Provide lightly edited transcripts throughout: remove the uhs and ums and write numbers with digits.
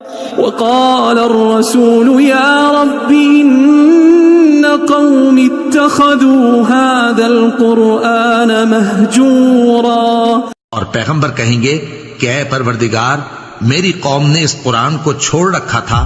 وقال الرسول يا رب إن قوم اتخذوا هذا القرآن مهجورا. اور پیغمبر کہیں گے کہ اے پروردگار میری قوم نے اس قرآن کو چھوڑ رکھا تھا.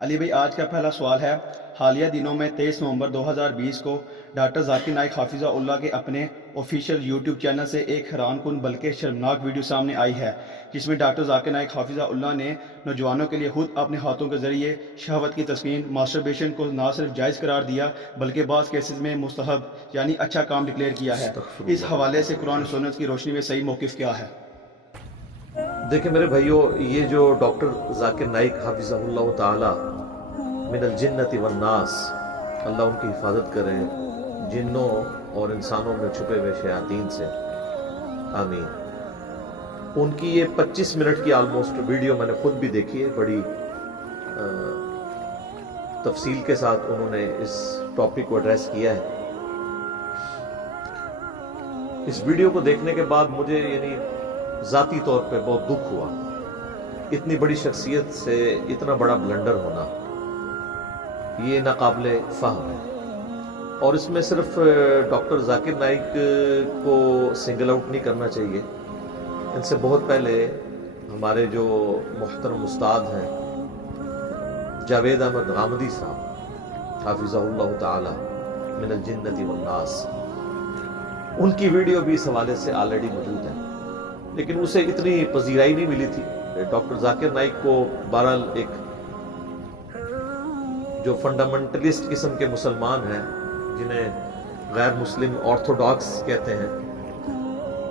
علی بھائی، آج کا پہلا سوال ہے، حالیہ دنوں میں 23 نومبر 2020 کو ڈاکٹر ذاکر نائک حافظہ اللہ کے اپنے آفیشیل یوٹیوب چینل سے ایک حیران کن بلکہ شرمناک ویڈیو سامنے آئی ہے، جس میں ڈاکٹر ذاکر نائک حافظہ اللہ نے نوجوانوں کے لیے خود اپنے ہاتھوں کے ذریعے شہوت کی تسکین ماسٹربیشن کو نہ صرف جائز قرار دیا بلکہ بعض کیسز میں مستحب یعنی اچھا کام ڈکلیئر کیا ہے. اس حوالے سے قرآن و سنت کی روشنی میں صحیح موقف کیا ہے؟ دیکھیں میرے بھائیو، یہ جو ڈاکٹر ذاکر نائک حافظہ اللہ تعالی من الجنت والناس، اللہ ان کی حفاظت کرے جنوں اور انسانوں میں چھپے ہوئے شیاطین سے، آمین. ان کی یہ 25 منٹ کی آلموسٹ ویڈیو میں نے خود بھی دیکھی ہے. بڑی تفصیل کے ساتھ انہوں نے اس ٹاپک کو ایڈریس کیا ہے. اس ویڈیو کو دیکھنے کے بعد مجھے یعنی ذاتی طور پہ بہت دکھ ہوا. اتنی بڑی شخصیت سے اتنا بڑا بلنڈر ہونا یہ ناقابل فہم ہے. اور اس میں صرف ڈاکٹر ذاکر نائک کو سنگل آؤٹ نہیں کرنا چاہیے. ان سے بہت پہلے ہمارے جو محترم استاد ہیں جاوید احمد غامدی صاحب حافظہ اللہ تعالی من الجنت والناس، ان کی ویڈیو بھی اس حوالے سے آلریڈی موجود ہے، لیکن اسے اتنی پذیرائی نہیں ملی تھی. ڈاکٹر ذاکر نائک کو بہرحال ایک جو فنڈامنٹلسٹ قسم کے مسلمان ہیں جنہیں غیر مسلم آرتھوڈاکس کہتے ہیں،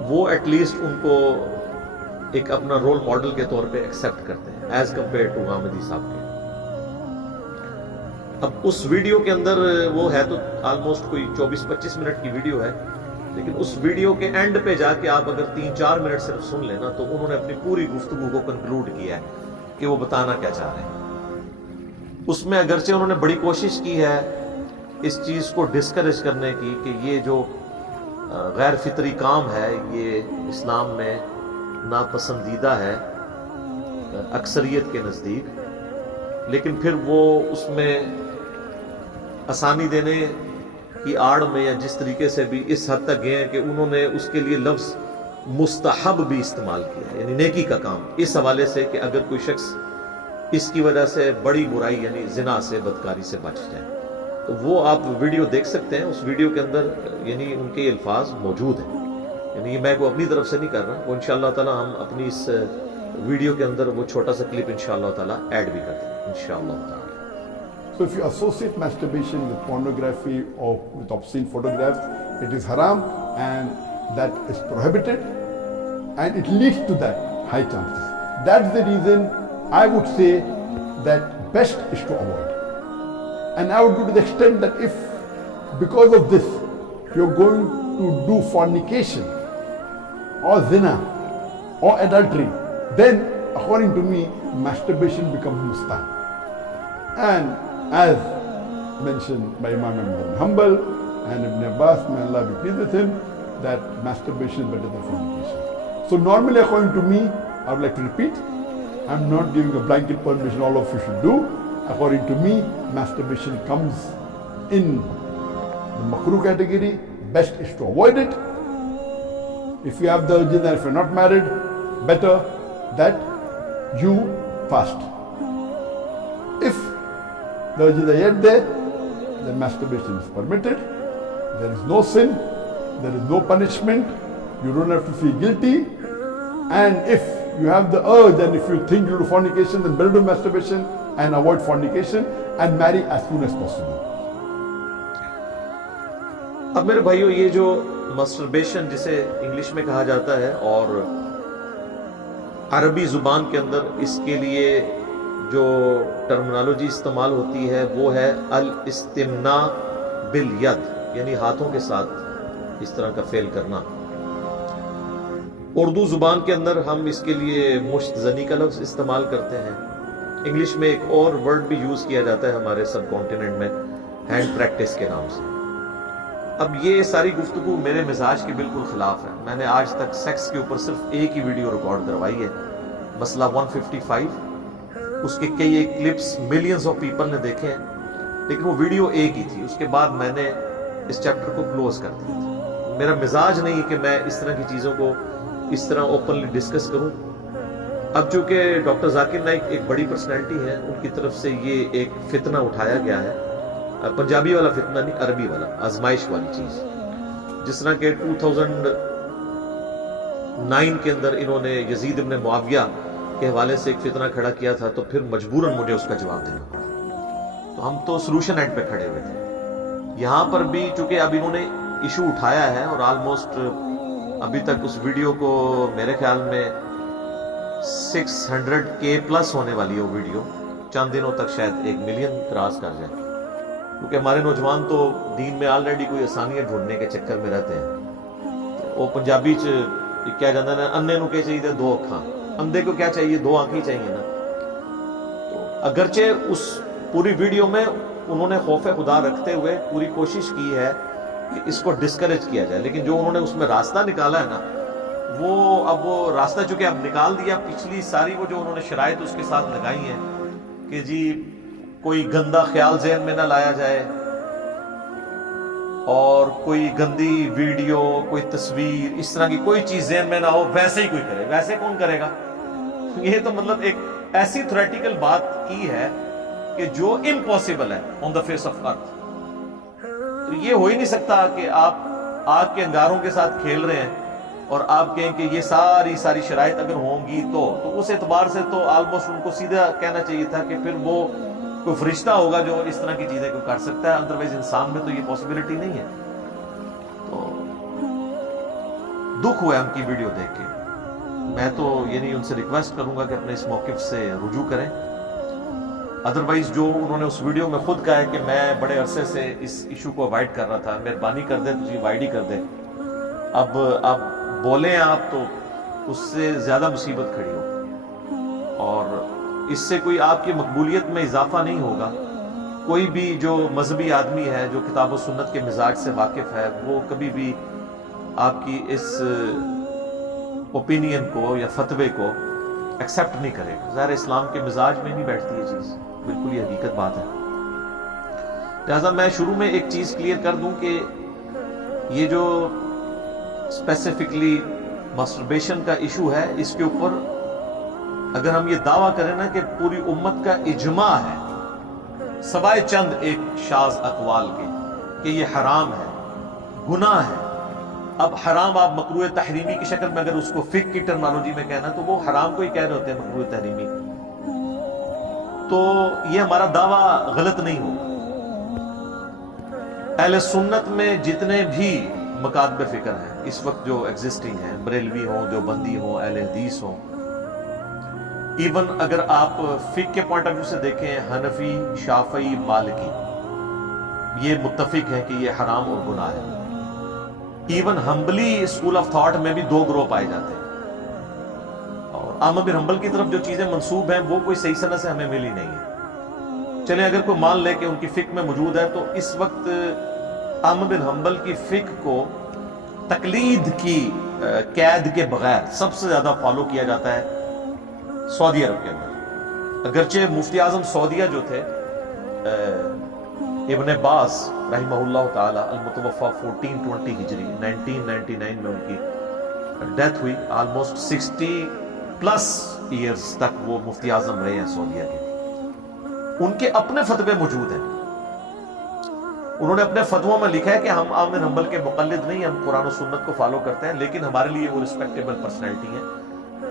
وہ ایٹ لیسٹ ان کو ایک اپنا رول ماڈل کے طور پہ ایکسیپٹ کرتے ہیں ایز کمپیئر ٹو غامدی صاحب کے. اب اس ویڈیو کے اندر وہ ہے تو آلموسٹ کوئی 24-25 منٹ کی ویڈیو ہے، لیکن اس ویڈیو کے اینڈ پہ جا کے آپ اگر 3-4 منٹ صرف سن لینا تو انہوں نے اپنی پوری گفتگو کو کنکلوڈ کیا ہے کہ وہ بتانا کیا چاہ رہے ہیں. اس میں اگرچہ انہوں نے بڑی کوشش کی ہے اس چیز کو ڈسکریج کرنے کی کہ یہ جو غیر فطری کام ہے یہ اسلام میں ناپسندیدہ ہے اکثریت کے نزدیک، لیکن پھر وہ اس میں آسانی دینے کی آڑ میں یا جس طریقے سے بھی اس حد تک گئے ہیں کہ انہوں نے اس کے لیے لفظ مستحب بھی استعمال کیا، یعنی نیکی کا کام، اس حوالے سے کہ اگر کوئی شخص اس کی وجہ سے بڑی برائی یعنی زنا سے بدکاری سے بچ جائے. تو وہ آپ ویڈیو دیکھ سکتے ہیں. اس ویڈیو کے اندر یعنی ان کے الفاظ موجود ہیں، یعنی یہ میں کو اپنی طرف سے نہیں کر رہا. وہ انشاءاللہ تعالی ہم اپنی اس ویڈیو کے اندر وہ چھوٹا سا کلپ انشاءاللہ تعالی ایڈ بھی کر دیں انشاءاللہ تعالی. So if you associate masturbation with pornography or with obscene photographs, it is haram and that is prohibited and it leads to that high chances. That's the reason I would say that best is to avoid. And I would go to the extent that if because of this you're going to do fornication or zina or adultery, then according to me masturbation becomes mustahab. And as mentioned by Imam Ahmad bin Hanbal and Ibn Abbas, may Allah be pleased with him, that masturbation is better than fornication. So normally according to me, I would like to repeat, I'm not giving a blanket permission all of you should do. According to me, masturbation comes in the makruh category. Best is to avoid it. If you have the urges and if you're not married, better that you fast. If the urges are yet there, then masturbation is permitted. There is no sin, there is no punishment, you don't have to feel guilty. And if you have the urge and if you think you do fornication, then better do masturbation and avoid fornication and marry as soon as possible. اب میرے بھائیو، یہ جو مسٹربیشن جسے English میں کہا جاتا ہے اور عربی زبان کے اندر اس کے لیے جو ٹرمنالوجی استعمال ہوتی ہے وہ ہے الاستمناء بالید، یعنی ہاتھوں کے ساتھ اس طرح کا فعل کرنا. اردو زبان کے اندر ہم اس کے لیے مشت زنی کا لفظ استعمال کرتے ہیں. انگلش میں ایک اور ورڈ بھی یوز کیا جاتا ہے ہمارے سب کانٹیننٹ میں، ہینڈ پریکٹس کے نام سے. اب یہ ساری گفتگو میرے مزاج کے بالکل خلاف ہے. میں نے آج تک سیکس کے اوپر صرف ایک ہی ویڈیو ریکارڈ کروائی ہے, مسئلہ 155. اس کے کئی ایک کلپس ملینز آف پیپل نے دیکھے ہیں, لیکن وہ ویڈیو ایک ہی تھی. اس کے بعد میں نے اس چیپٹر کو کلوز کر دیا تھا. میرا مزاج نہیں کہ میں اس طرح کی چیزوں کو اس طرح اوپنلی ڈسکس کروں. اب چونکہ ڈاکٹر ذاکر نائک ایک بڑی پرسنالٹی ہے, ان کی طرف سے یہ ایک فتنہ اٹھایا گیا ہے, پنجابی والا فتنہ نہیں, عربی والا, آزمائش والی چیز. جس طرح کہ 2009 کے اندر انہوں نے یزید ابن معاویہ کے حوالے سے ایک فتنہ کھڑا کیا تھا, تو پھر مجبوراً مجھے اس کا جواب دینا پڑا. تو ہم تو سلوشن اینڈ پہ کھڑے ہوئے تھے. یہاں پر بھی چونکہ اب انہوں نے ایشو اٹھایا ہے, اور آلموسٹ ابھی تک اس ویڈیو کو میرے خیال میں 600K پلس ہونے والی ہے. وہ ویڈیو چند دنوں تک شاید 1 ملین کراس کر جائے, کیونکہ ہمارے نوجوان تو دین میں آلریڈی کوئی آسانیاں ڈھونڈنے کے چکر میں رہتے ہیں. وہ پنجابی کیا جاتا ہے, انے نو کیا چاہیے 2 اکھاں, اندھے کو کیا چاہیے 2 آنکھیں چاہیے نا. تو اگرچہ اس پوری ویڈیو میں انہوں نے خوف خدا رکھتے ہوئے پوری کوشش کی ہے کہ اس کو ڈسکریج کیا جائے, لیکن جو انہوں نے اس میں راستہ نکالا ہے نا, وہ راستہ چونکہ اب نکال دیا. پچھلی ساری وہ جو انہوں نے شرائط اس کے ساتھ لگائی ہیں کہ جی کوئی گندا خیال ذہن میں نہ لایا جائے, اور کوئی گندی ویڈیو, کوئی تصویر, اس طرح کی کوئی چیز ذہن میں نہ ہو, ویسے ہی کوئی کرے. ویسے کون کرے گا؟ یہ تو مطلب ایک ایسی تھریٹیکل بات کی ہے کہ جو امپاسبل ہے آن دا فیس آف ارتھ. تو یہ ہو ہی نہیں سکتا کہ آپ آگ کے انگاروں کے ساتھ کھیل رہے ہیں اور آپ کہیں کہ یہ ساری شرائط اگر ہوں گی تو اس اعتبار سے تو آلموسٹ ان کو سیدھا کہنا چاہیے تھا کہ پھر وہ کوئی فرشتہ ہوگا جو اس طرح کی چیزیں کو کر سکتا ہے, ادروائز انسان میں تو یہ پاسبلٹی نہیں ہے. تو دکھ ہوا ہے ان کی ویڈیو دیکھ کے. میں تو یعنی ان سے ریکویسٹ کروں گا کہ اپنے اس موقف سے رجوع کریں. ادروائز جو انہوں نے اس ویڈیو میں خود کہا ہے کہ میں بڑے عرصے سے اس ایشو کو اوائڈ کر رہا تھا, مہربانی کر دیں تجھے اوائڈ ہی کر دیں. اب بولیں آپ تو اس سے زیادہ مصیبت کھڑی ہو, اور اس سے کوئی آپ کی مقبولیت میں اضافہ نہیں ہوگا. کوئی بھی جو مذہبی آدمی ہے, جو کتاب و سنت کے مزاج سے واقف ہے, وہ کبھی بھی آپ کی اس اوپینین کو یا فتوے کو ایکسیپٹ نہیں کرے گا. ظاہر اسلام کے مزاج میں نہیں بیٹھتی یہ چیز, بالکل یہ حقیقت بات ہے. لہٰذا میں شروع میں ایک چیز کلیئر کر دوں کہ یہ جو اسپیسیفکلی ماسٹربیشن کا ایشو ہے, اس کے اوپر اگر ہم یہ دعویٰ کریں نا کہ پوری امت کا اجماع ہے, سوائے چند ایک شاذ اقوال کے, کہ یہ حرام ہے, گناہ ہے. اب حرام آپ مکروہ تحریمی کی شکل میں اگر اس کو فقہ کی ٹرمنالوجی میں کہنا تو وہ حرام کو ہی کہہ رہے ہوتے ہیں مکروہ تحریمی. تو یہ ہمارا دعویٰ غلط نہیں ہوگا. اہل سنت میں جتنے بھی مکاتب فکر ہیں اس وقت جو ایگزسٹنگ ہیں, بریلوی ہوں, دیوبندی ہوں, اہل حدیث ہوں, ایون اگر آپ فقہ کے پوائنٹ آف ویو سے دیکھیں, حنفی, شافعی, مالکی, یہ متفق ہیں کہ یہ حرام اور گناہ ہے. ایون حنبلی اسکول آف تھاٹ میں بھی 2 گروہ پائے جاتے ہیں, اور احمد بن حنبل کی طرف جو چیزیں منسوب ہیں وہ کوئی صحیح سند سے ہمیں ملی نہیں ہے. چلیں اگر کوئی مان لے کہ ان کی فقہ میں موجود ہے, تو اس وقت احمد بن حنبل کی فقہ کو تقلید کی قید کے بغیر سب سے زیادہ فالو کیا جاتا ہے سعودی عرب کے اندر. اگرچہ مفتی اعظم سعودیہ جو تھے ابن باز رحمہ اللہ تعالی, المتوفا 1420 ہجری, 1999 میں ان کی ڈیتھ ہوئی. آلموسٹ 60+ ایئرز تک وہ مفتی اعظم رہے ہیں سعودیہ کے. ان کے اپنے فتوے موجود ہیں. انہوں نے اپنے فتووں میں لکھا ہے کہ ہم احمد بن حنبل کے مقلد نہیں, ہم قرآن و سنت کو فالو کرتے ہیں, لیکن ہمارے لیے وہ ریسپیکٹیبل پرسنالٹی ہیں.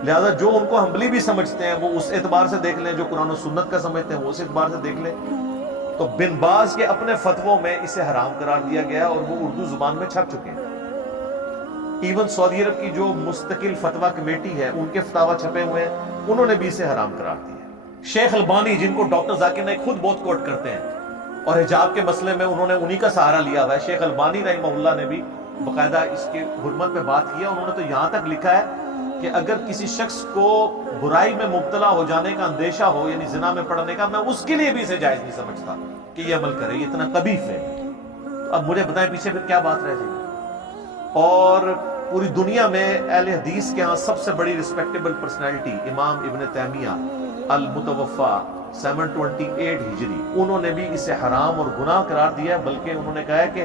لہذا جو ان کو حنبلی بھی سمجھتے ہیں وہ اس اعتبار سے دیکھ لیں, جو قرآن و سنت کا سمجھتے ہیں وہ اس اعتبار سے دیکھ لیں. تو بن باز کے اپنے فتووں میں اسے حرام قرار دیا گیا, اور وہ اردو زبان میں چھپ چکے ہیں. ایون سعودی عرب کی جو مستقل فتویٰ کمیٹی ہے, ان کے فتاویٰ چھپے ہوئے ہیں, انہوں نے بھی اسے حرام قرار دیا. شیخ البانی, جن کو ڈاکٹر ذاکر نائک خود بہت کوٹ کرتے ہیں, اور حجاب کے مسئلے میں انہوں نے انہی کا سہارا لیا ہوا ہے, شیخ البانی رحمہ اللہ نے بھی باقاعدہ اس کے حرمت میں بات کیا. انہوں نے تو یہاں تک لکھا ہے کہ اگر کسی شخص کو برائی میں مبتلا ہو جانے کا اندیشہ ہو, یعنی زنا میں پڑنے کا, میں اس کے لیے بھی اسے جائز نہیں سمجھتا کہ یہ عمل کرے, یہ اتنا قبیح ہے. اب مجھے بتائیں پیچھے پھر کیا بات رہ جائے گی؟ اور پوری دنیا میں اہل حدیث کے ہاں سب سے بڑی ریسپیکٹیبل پرسنالٹی امام ابن تیمیہ المتوفا 728 ہجری، انہوں نے بھی اسے حرام اور گناہ قرار دیا ہے، بلکہ انہوں نے کہا ہے کہ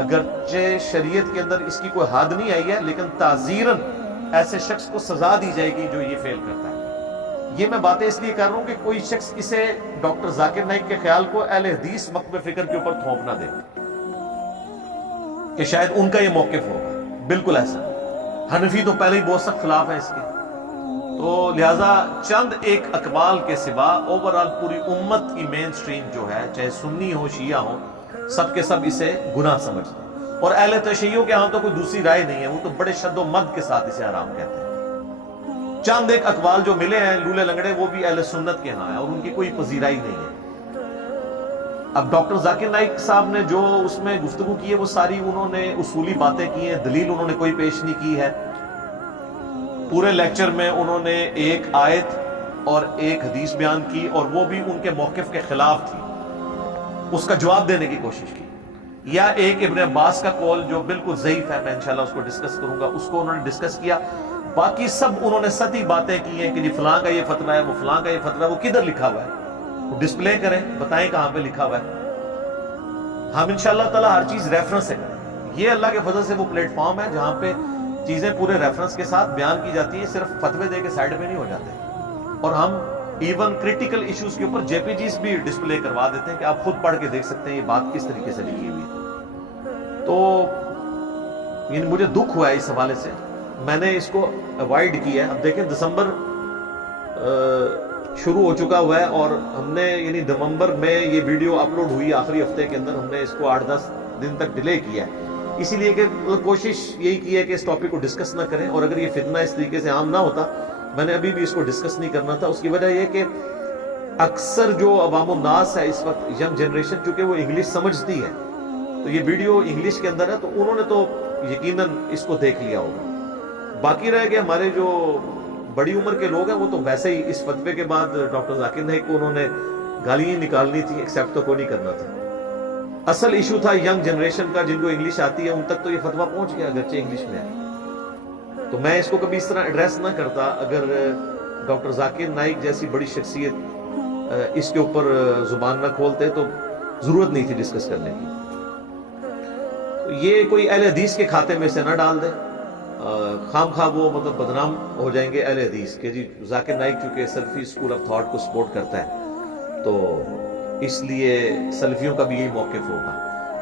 اگرچہ شریعت کے اندر اس کی کوئی حد نہیں آئی ہے، لیکن تعزیراً ایسے شخص کو سزا دی جائے گی جو یہ فیل کرتا ہے۔ یہ میں باتیں اس لیے کر رہا ہوں کہ کوئی شخص اسے ڈاکٹر ذاکر نائک کے خیال کو اہل حدیث مکتب فکر کے اوپر تھوپ نہ دے کہ شاید ان کا یہ موقف ہوگا، بالکل ایسا۔ حنفی تو پہلے ہی بہت سخت خلاف ہے اس کے، تو لہٰذا چند ایک اقوال کے سوا اوورآل پوری امت کی مین سٹریم جو ہے، چاہے سنی ہو شیعہ ہو، سب کے سب اسے گناہ سمجھتے ہیں، اور اہل تشیعوں کے ہاں تو کوئی دوسری رائے نہیں ہے، وہ تو بڑے شد و مد کے ساتھ اسے حرام کہتے ہیں۔ چند ایک اقوال جو ملے ہیں لولے لنگڑے، وہ بھی اہل سنت کے ہاں ہیں اور ان کی کوئی پذیرائی نہیں ہے۔ اب ڈاکٹر ذاکر نائک صاحب نے جو اس میں گفتگو کی ہے وہ ساری انہوں نے اصولی باتیں کی ہیں، دلیل انہوں نے کوئی پیش نہیں کی ہے۔ پورے لیکچر میں انہوں نے ایک آیت اور ایک حدیث بیان کی، اور وہ بھی ان کے موقف کے خلاف تھی، اس کا جواب دینے کی کوشش کی، یا ایک ابن عباس کا قول جو بالکل ضعیف ہے، میں انشاءاللہ اس کو ڈسکس کروں گا، اس کو انہوں نے ڈسکس کیا۔ باقی سب انہوں نے سطحی باتیں کی ہیں کہ جی فلاں کا یہ فتویٰ ہے، وہ فلاں کا یہ فتویٰ ہے، وہ کدھر لکھا ہوا ہے وہ ڈسپلے کریں، بتائیں کہاں پہ لکھا ہوا ہے۔ ہم انشاءاللہ تعالی ہر چیز ریفرنس سے کریں، یہ اللہ کے فضل سے وہ پلیٹ فارم ہے جہاں پہ چیزیں پورے ریفرنس کے ساتھ بیان کی جاتی ہیں، صرف فتوے دے کے سائیڈ پہ نہیں ہو جاتے، اور ہم ایون کریٹیکل ایشوز کے اوپر جے پی جیز بھی ڈسپلے کروا دیتے ہیں کہ آپ خود پڑھ کے دیکھ سکتے ہیں یہ بات کس طریقے سے لکھی ہوئی ہے۔ تو یعنی مجھے دکھ ہوا ہے اس حوالے سے، میں نے اس کو اوائڈ کیا ہے۔ اب دیکھیں دسمبر شروع ہو چکا ہوا ہے، اور ہم نے یعنی نومبر میں یہ ویڈیو اپلوڈ ہوئی آخری ہفتے کے اندر، ہم نے اس کو 8-10 دن تک ڈیلے کیا ہے، اسی لیے کہ کوشش یہی کی ہے کہ اس ٹاپک کو ڈسکس نہ کریں، اور اگر یہ فتنہ اس طریقے سے عام نہ ہوتا میں نے ابھی بھی اس کو ڈسکس نہیں کرنا تھا۔ اس کی وجہ یہ کہ اکثر جو عوام الناس ہے اس وقت، ینگ جنریشن، چونکہ وہ انگلش سمجھتی ہے، تو یہ ویڈیو انگلش کے اندر ہے، تو انہوں نے تو یقیناً اس کو دیکھ لیا ہوگا۔ باقی رہ گئے ہمارے جو بڑی عمر کے لوگ ہیں، وہ تو ویسے ہی اس فتوے کے بعد ڈاکٹر ذاکر نائک کو انہوں نے گالیاں نکالنی تھی، ایکسیپٹ تو کو نہیں کرنا تھا۔ اصل ایشو تھا ینگ جنریشن کا، جن کو انگلش آتی ہے ان تک تو یہ فتویٰ پہنچ گیا اگرچہ انگلش میں ہے، تو میں اس کو کبھی اس طرح ایڈریس نہ کرتا اگر ڈاکٹر ذاکر نائک جیسی بڑی شخصیت اس کے اوپر زبان نہ کھولتے، تو ضرورت نہیں تھی ڈسکس کرنے کی۔ یہ کوئی اہل حدیث کے کھاتے میں سے نہ ڈال دے، خام خواہ وہ مطلب بدنام ہو جائیں گے اہل حدیث کہ جی ذاکر نائک چونکہ سلفی اسکول آف تھاٹ کو سپورٹ کرتا ہے تو اس لیے سلفیوں کا بھی یہی موقف ہوگا۔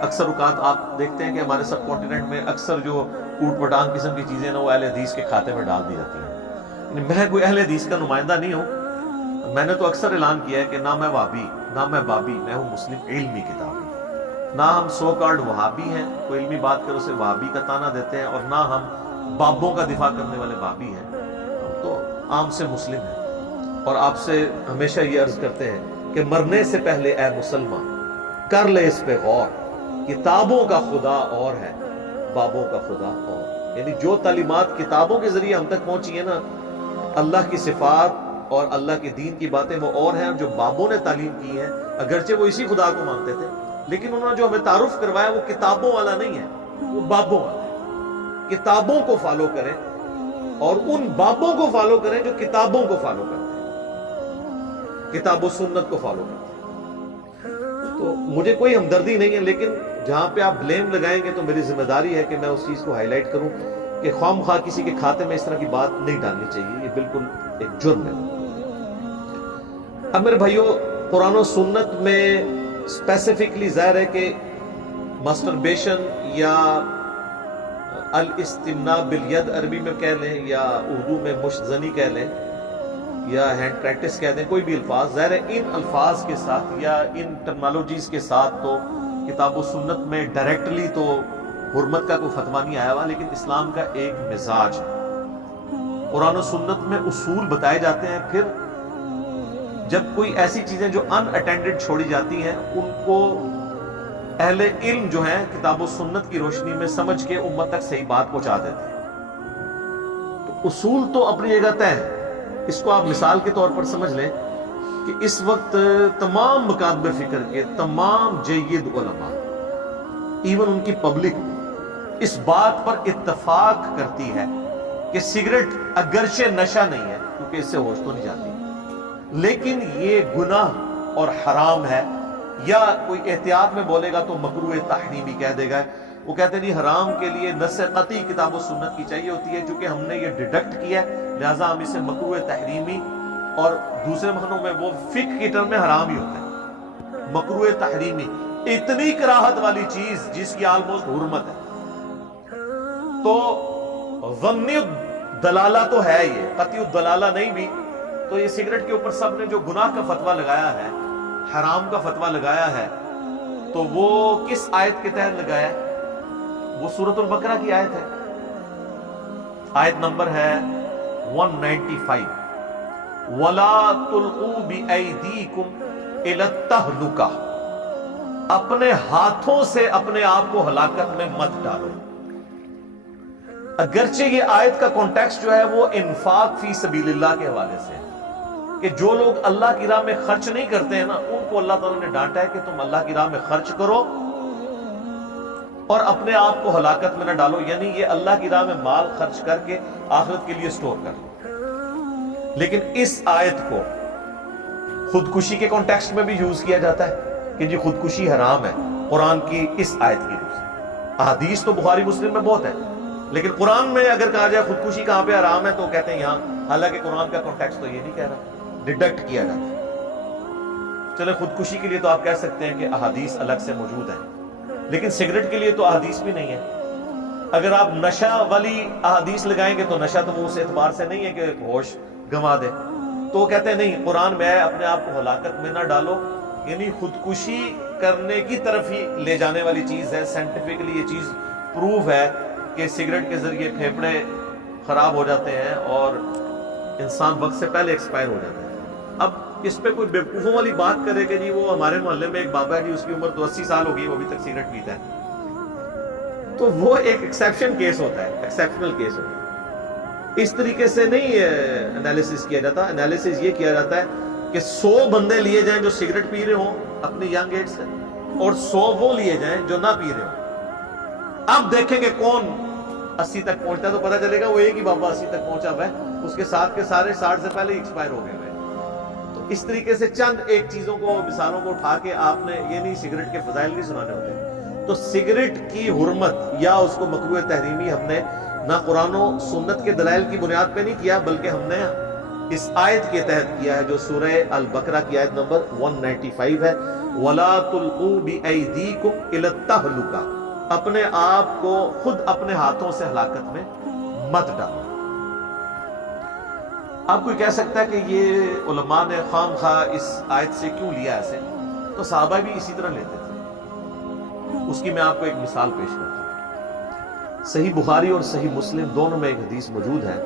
اکثر اوقات آپ دیکھتے ہیں کہ ہمارے سب کانٹیننٹ میں اکثر جو کوٹ پٹانگ قسم کی چیزیں نا وہ اہل حدیث کے کھاتے میں ڈال دی جاتی ہیں۔ میں کوئی اہل حدیث کا نمائندہ نہیں ہوں، میں نے تو اکثر اعلان کیا ہے کہ نہ میں وہابی نہ میں بابی، میں ہوں مسلم علمی کتاب، نہ ہم سو کارڈ وہابی ہیں، کوئی علمی بات کرو اسے وہابی کا تانا دیتے ہیں، اور نہ ہم بابوں کا دفاع کرنے والے بابی ہیں، ہم تو عام سے مسلم ہیں۔ اور آپ سے ہمیشہ یہ عرض کرتے ہیں کہ مرنے سے پہلے اے مسلمان کر لے اس پہ غور، کتابوں کا خدا اور ہے، بابوں کا خدا اور، یعنی جو تعلیمات کتابوں کے ذریعے ہم تک پہنچی ہیں نا، اللہ کی صفات اور اللہ کے دین کی باتیں وہ اور ہیں، جو بابوں نے تعلیم کی ہیں، اگرچہ وہ اسی خدا کو مانتے تھے، لیکن انہوں نے جو ہمیں تعارف کروایا وہ کتابوں والا نہیں ہے، وہ بابوں والا ہے۔ کتابوں کو فالو کریں اور ان بابوں کو فالو کریں جو کتابوں کو فالو کرتے ہیں، کتاب و سنت کو فالو کرتے ہیں۔ تو مجھے کوئی ہمدردی نہیں ہے، لیکن جہاں پہ آپ بلیم لگائیں گے تو میری ذمہ داری ہے کہ میں اس چیز کو ہائی لائٹ کروں کہ خواہ مخواہ کسی کے کھاتے میں اس طرح کی بات نہیں ڈالنی چاہیے، یہ بالکل ایک جرم ہے۔ اب میرے بھائیوں، قرآن و سنت میں اسپیسیفکلی ظاہر ہے کہ ماسٹربیشن یا الاستمناء بالید عربی میں کہہ لیں یا اردو میں مشت زنی کہہ لیں یا ہینڈ پریکٹس کہہ دیں، کوئی بھی الفاظ، ظاہر ہے ان الفاظ کے ساتھ یا ان ٹرمنالوجیز کے ساتھ تو کتاب و سنت میں ڈائریکٹلی تو حرمت کا کوئی فتویٰ نہیں آیا ہوا، لیکن اسلام کا ایک مزاج ہے، قرآن و سنت میں اصول بتائے جاتے ہیں، پھر جب کوئی ایسی چیزیں جو ان اٹینڈڈ چھوڑی جاتی ہیں ان کو اہل علم جو ہیں کتاب و سنت کی روشنی میں سمجھ کے امت تک صحیح بات پہنچا دیتے ہیں۔ تو اصول تو اپنی جگہ طے ہے، اس کو آپ مثال کے طور پر سمجھ لیں کہ اس وقت تمام مکاتب فکر کے تمام جید علماء ایون ان کی پبلک اس بات پر اتفاق کرتی ہے کہ سگریٹ اگرچہ نشہ نہیں ہے کیونکہ اس سے ہوش تو نہیں جاتی، لیکن یہ گناہ اور حرام ہے، یا کوئی احتیاط میں بولے گا تو مکروہ تحریمی کہہ دے گا۔ وہ کہتے ہیں حرام کے لیے نص قطعی کتاب و سنت کی چاہیے ہوتی ہے، چونکہ ہم نے یہ ڈیڈکٹ کیا ہے لہٰذا ہم اسے مکروہ تحریمی، اور دوسرے معنوں میں وہ فقہ کی ٹرم میں حرام ہی ہوتا ہے۔ مکروہ تحریمی اتنی کراہت والی چیز جس کی آلموسٹ حرمت ہے، تو ظنی الدلالہ تو ہے، یہ قطعی الدلالہ نہیں بھی، تو یہ سگریٹ کے اوپر سب نے جو گناہ کا فتویٰ لگایا ہے، حرام کا فتویٰ لگایا ہے، تو وہ کس آیت کے تحت لگایا ہے؟ وہ سورۃ البقرہ کی آیت ہے، آیت نمبر ہے 195، وَلَا تُلْقُوا بِأَيْدِيكُمْ إِلَى التَّهْلُكَةِ، اپنے ہاتھوں سے اپنے آپ کو ہلاکت میں مت ڈالو۔ اگرچہ یہ آیت کا کانٹیکسٹ جو ہے وہ انفاق فی سبیل اللہ کے حوالے سے ہے، کہ جو لوگ اللہ کی راہ میں خرچ نہیں کرتے ہیں نا، ان کو اللہ تعالیٰ نے ڈانٹا ہے کہ تم اللہ کی راہ میں خرچ کرو اور اپنے آپ کو ہلاکت میں نہ ڈالو، یعنی یہ اللہ کی راہ میں مال خرچ کر کے آخرت کے لیے سٹور کر لو۔ لیکن اس آیت کو خودکشی کے کانٹیکسٹ میں بھی یوز کیا جاتا ہے کہ جی خودکشی حرام ہے، قرآن کی اس آیت کی روح سے۔ احادیث تو بخاری مسلم میں بہت ہے، لیکن قرآن میں اگر کہا جائے خودکشی کہاں پہ حرام ہے تو کہتے ہیں یہاں، حالانکہ قرآن کا کانٹیکسٹ تو یہ نہیں کہہ رہا، ڈیڈکٹ کیا جاتا ہے۔ چلے خودکشی کے لیے تو آپ کہہ سکتے ہیں کہ احادیث الگ سے موجود ہیں، لیکن سگریٹ کے لیے تو احادیث بھی نہیں ہے۔ اگر آپ نشہ والی احادیث لگائیں گے تو نشہ تو وہ اس اعتبار سے نہیں ہے کہ ہوش گنوا دے، تو وہ کہتے ہیں نہیں، قرآن میں ہے اپنے آپ کو ہلاکت میں نہ ڈالو، یعنی خودکشی کرنے کی طرف ہی لے جانے والی چیز ہے۔ سائنٹیفکلی یہ چیز پروف ہے کہ سگریٹ کے ذریعے پھیپھڑے خراب ہو جاتے ہیں اور انسان وقت سے پہلے ایکسپائر ہو جاتا ہے۔ اب اس پہ کوئی بیوقوفوں والی بات کرے کہ جی وہ ہمارے محلے میں ایک بابا ہے جی اس کی عمر تو 80 سال ہو گئی، وہ ابھی تک سگریٹ پیتا ہے، تو وہ ایک ایکسیپشن کیس ہوتا ہے، ایکسیپشنل کیس ہوتا ہے۔ اس طریقے سے نہیں انالیسس کیا جاتا، انالیسس یہ کیا جاتا ہے کہ 100 بندے لیے جائیں جو سگریٹ پی رہے ہوں اپنی ینگ ایج سے، اور 100 وہ لیے جائیں جو نہ پی رہے ہوں۔ اب دیکھیں کہ کون 80 تک پہنچتا ہے تو پتہ چلے گا وہ ایک ہی بابا 80 تک پہنچا ہوا ہے، اس کے ساتھ کے سارے 60 سے پہلے ایکسپائر ہو گئے ہوئے۔ تو اس طریقے سے چند ایک چیزوں کو، مثالوں کو اٹھا کے آپ نے یہ نہیں سگریٹ کے فضائل نہیں سنانے ہوتے۔ تو سگریٹ کی حرمت یا اس کو مکروہ تحریمی ہم نے نہ قرآن و سنت کے دلائل کی بنیاد پہ نہیں کیا، بلکہ ہم نے اس آیت کے تحت کیا ہے جو سورہ البقرہ کی آیت نمبر 195 ہے، وَلَا تُلْقُوا بِأَيْدِيكُمْ إِلَى التَّهْلُكَةِ، اپنے آپ کو خود اپنے ہاتھوں سے ہلاکت میں مت ڈالو۔ آپ کوئی کہہ سکتا ہے کہ یہ علماء نے خام خواہ اس آیت سے کیوں لیا ایسے، تو صحابہ بھی اسی طرح لیتے تھے۔ اس کی میں آپ کو ایک مثال پیش کرتا ہوں۔ صحیح بخاری اور صحیح مسلم دونوں میں ایک حدیث موجود ہے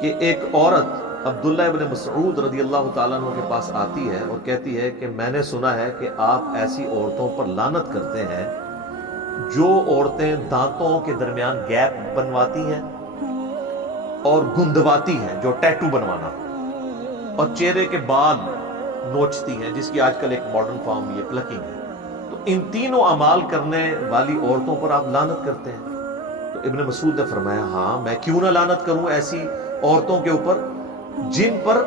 کہ ایک عورت عبداللہ ابن مسعود رضی اللہ تعالیٰ عنہ کے پاس آتی ہے اور کہتی ہے کہ میں نے سنا ہے کہ آپ ایسی عورتوں پر لعنت کرتے ہیں جو عورتیں دانتوں کے درمیان گیپ بنواتی ہیں اور گندواتی ہیں، جو ٹیٹو بنوانا، اور چہرے کے بال نوچتی ہیں، جس کی آج کل ایک ماڈرن فارم یہ پلکنگ ہے۔ تو ان تینوں اعمال کرنے والی عورتوں پر آپ لعنت کرتے ہیں؟ تو ابن مسعود نے فرمایا ہاں، میں کیوں نہ لعنت کروں ایسی عورتوں کے اوپر جن پر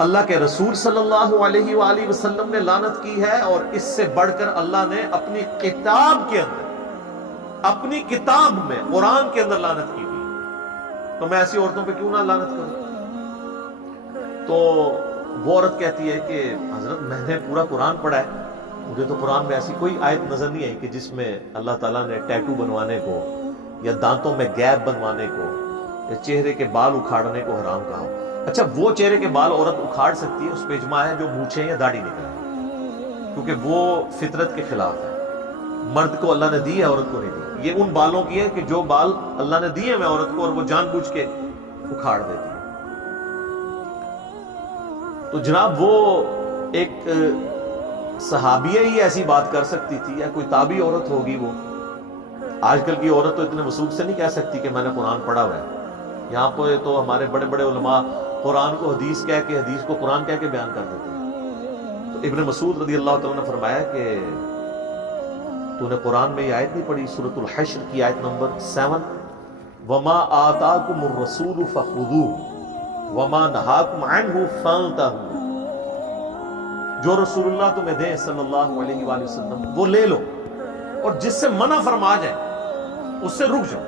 اللہ کے رسول صلی اللہ علیہ وآلہ وسلم نے لعنت کی ہے، اور اس سے بڑھ کر اللہ نے اپنی کتاب کے اندر، اپنی کتاب میں قرآن کے اندر لعنت کی ہوئی، تو میں ایسی عورتوں پہ کیوں نہ لعنت کروں؟ تو وہ عورت کہتی ہے کہ حضرت میں نے پورا قرآن پڑھا ہے، مجھے تو قرآن میں ایسی کوئی آیت نظر نہیں آئی کہ جس میں اللہ تعالیٰ نے ٹیٹو بنوانے کو یا دانتوں میں گیپ بنوانے کو یا چہرے کے بال اکھاڑنے کو حرام کہا ہو۔ اچھا، وہ چہرے کے بال عورت اکھاڑ سکتی ہے، اس پہ اجماع ہے، جو مونچھیں یا داڑھی نکلے، کیونکہ وہ فطرت کے خلاف ہے۔ مرد کو اللہ نے دی ہے، عورت کو نہیں دی۔ یہ ان بالوں کی ہے کہ جو بال اللہ نے دیے ہیں عورت کو، اور وہ جان بوجھ کے اکھاڑ دیتی ہے۔ تو جناب وہ ایک صحابیہ ہی ایسی بات کر سکتی تھی، یا کوئی تابعی عورت ہوگی وہ؟ آج کل کی عورت تو اتنے وثوق سے نہیں کہہ سکتی کہ میں نے قرآن پڑھا ہوا ہے۔ یہاں پہ تو ہمارے بڑے بڑے علماء قرآن کو حدیث کہہ کے، حدیث کو قرآن کہہ کے بیان کر دیتے ہیں۔ تو ابن مسعود رضی اللہ تعالیٰ نے فرمایا کہ تو نے قرآن میں یہ آیت نہیں پڑھی سورۃ الحشر کی آیت نمبر 7 وما آتاکم الرسول فخذوہ وما نہاکم عنہ فانتہوا، جو رسول اللہ تمہیں دیں صلی اللہ علیہ وآلہ وسلم وہ لے لو، اور جس سے منع فرما جائے اس سے رک جاؤ۔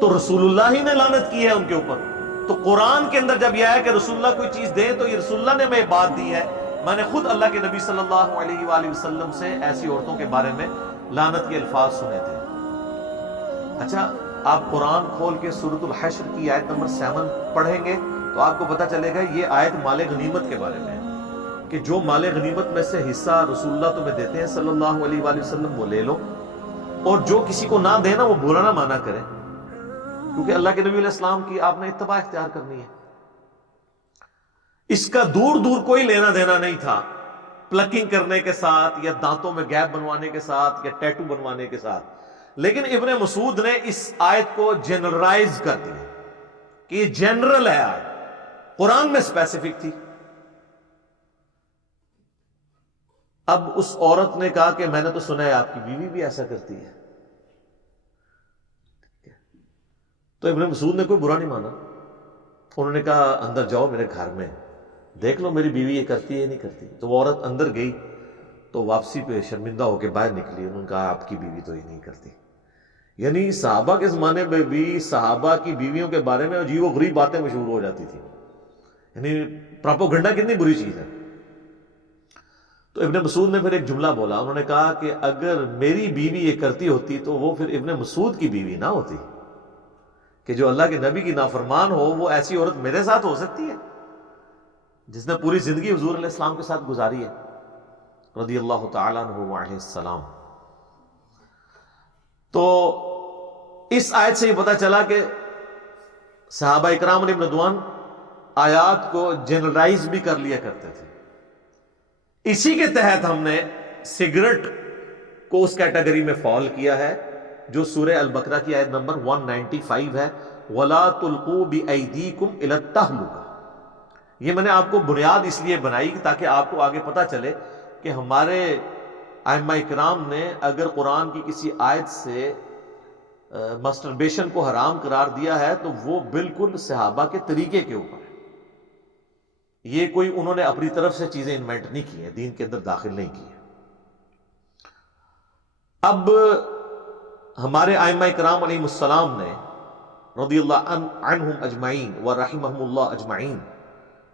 تو رسول اللہ ہی نے لعنت کی ہے ان کے اوپر۔ تو قرآن کے اندر جب یہ ہے کہ رسول اللہ کوئی چیز دیں تو یہ رسول اللہ نے میں بات دی ہے، میں نے خود اللہ کے نبی صلی اللہ علیہ وآلہ وسلم سے ایسی عورتوں کے بارے میں لعنت کے الفاظ سنے تھے۔ اچھا، آپ قرآن کھول کے سورۃ الحشر کی آیت نمبر 7 پڑھیں گے تو آپ کو پتہ چلے گا یہ آیت مال غنیمت کے بارے میں ہے کہ جو مال غنیمت میں سے حصہ رسول اللہ تمہیں دیتے ہیں صلی اللہ علیہ وآلہ وسلم وہ لے لو، اور جو کسی کو نہ دینا وہ برا نہ مانا کرے، کیونکہ اللہ کے نبی علیہ السلام کی آپ نے اتباع اختیار کرنی ہے۔ اس کا دور دور کوئی لینا دینا نہیں تھا پلکنگ کرنے کے ساتھ یا دانتوں میں گیپ بنوانے کے ساتھ یا ٹیٹو بنوانے کے ساتھ، لیکن ابن مسعود نے اس آیت کو جنرلائز کر دیا کہ یہ جنرل ہے، آیت قرآن میں اسپیسیفک تھی۔ اب اس عورت نے کہا کہ میں نے تو سنا ہے آپ کی بیوی بھی ایسا کرتی ہے، تو ابن مسعود نے کوئی برا نہیں مانا، انہوں نے کہا اندر جاؤ میرے گھر میں دیکھ لو میری بیوی یہ کرتی ہے نہیں کرتی۔ تو وہ عورت اندر گئی تو واپسی پہ شرمندہ ہو کے باہر نکلی، انہوں نے کہا آپ کی بیوی تو یہ نہیں کرتی۔ یعنی صحابہ کے زمانے میں بھی صحابہ کی بیویوں کے بارے میں عجیب و غریب باتیں مشہور ہو جاتی تھی، یعنی پراپوگنڈا کتنی بری چیز ہے۔ تو ابن مسعود نے پھر ایک جملہ بولا، انہوں نے کہا کہ اگر میری بیوی یہ کرتی ہوتی تو وہ پھر ابن مسعود کی بیوی نہ ہوتی، کہ جو اللہ کے نبی کی نافرمان ہو وہ ایسی عورت میرے ساتھ ہو سکتی ہے جس نے پوری زندگی حضور علیہ السلام کے ساتھ گزاری ہے رضی اللہ تعالیٰ عنہ علیہ السلام۔ تو اس آیت سے یہ پتہ چلا کہ صحابہ اکرام علیہم رضوان آیات کو جنرلائز بھی کر لیا کرتے تھے۔ اسی کے تحت ہم نے سگریٹ کو اس کیٹیگری میں فال کیا ہے جو سورہ البقرہ کی آیت نمبر 195 ہے، وَلَا تُلْقُوا بِأَيْدِيكُمْ إِلَى التَّهْلُكَةِ۔ یہ میں نے آپ کو بنیاد اس لیے بنائی تاکہ آپ کو آگے پتہ چلے کہ ہمارے ائمہ اکرام نے اگر قرآن کی کسی آیت سے مسٹربیشن کو حرام قرار دیا ہے تو وہ بالکل صحابہ کے طریقے کے اوپر ہے، یہ کوئی انہوں نے اپنی طرف سے چیزیں انوینٹ نہیں کی ہیں، دین کے اندر داخل نہیں کی ہیں۔ اب ہمارے ائمہ اکرام علیہم السلام نے رضی اللہ عنہم اجمعین ورحمہم اللہ اجمعین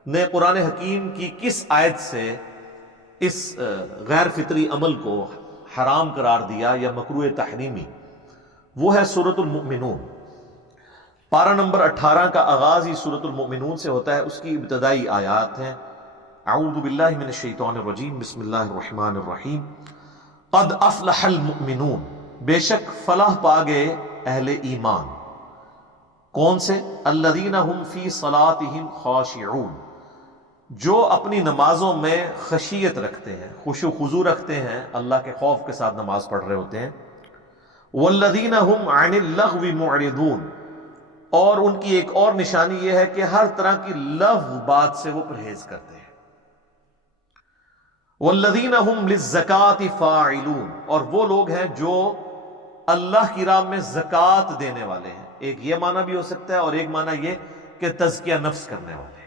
نے قرآن حکیم کی کس آیت سے اس غیر فطری عمل کو حرام قرار دیا یا مکروہ تحریمی، وہ ہے سورۃ المؤمنون۔ پارہ نمبر 18 کا آغاز ہی سورۃ المؤمنون سے ہوتا ہے، اس کی ابتدائی آیات ہیں اعوذ باللہ من الشیطان الرجیم بسم اللہ الرحمن الرحیم قد افلح المؤمنون، بے شک فلاح پا گئے اہل ایمان، کون سے؟ الذین هم فی صلاتهم خاشعون، جو اپنی نمازوں میں خشیت رکھتے ہیں، خشوع خضوع رکھتے ہیں، اللہ کے خوف کے ساتھ نماز پڑھ رہے ہوتے ہیں۔ والذین هم عن اللغو معرضون، اور ان کی ایک اور نشانی یہ ہے کہ ہر طرح کی لغو بات سے وہ پرہیز کرتے ہیں۔ والذین هم للزکاة فاعلون، اور وہ لوگ ہیں جو اللہ کی راہ میں زکوٰۃ دینے والے ہیں۔ ایک یہ معنی بھی ہو سکتا ہے اور ایک معنی یہ کہ تزکیہ نفس کرنے والے ہیں۔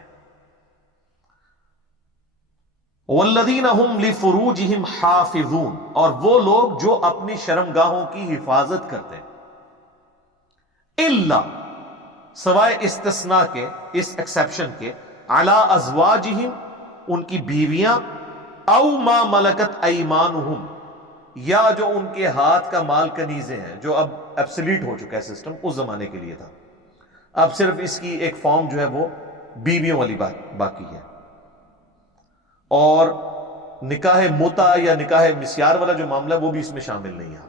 والذین هم لفروجهم حافظون، اور وہ لوگ جو اپنی شرمگاہوں کی حفاظت کرتے ہیں، الا سوائے استثناء کے، اس ایکسیپشن کے، علی ازواجہم ان کی بیویاں، او ما ملکت ایمانہم یا جو ان کے ہاتھ کا مال کنیزیں ہیں، جو اب ایبسلیٹ ہو چکا ہے سسٹم، اس زمانے کے لیے تھا، اب صرف اس کی ایک فارم جو ہے وہ بیویوں والی بات باقی ہے۔ اور نکاح متع یا نکاح مسیار والا جو معاملہ ہے وہ بھی اس میں شامل نہیں ہے۔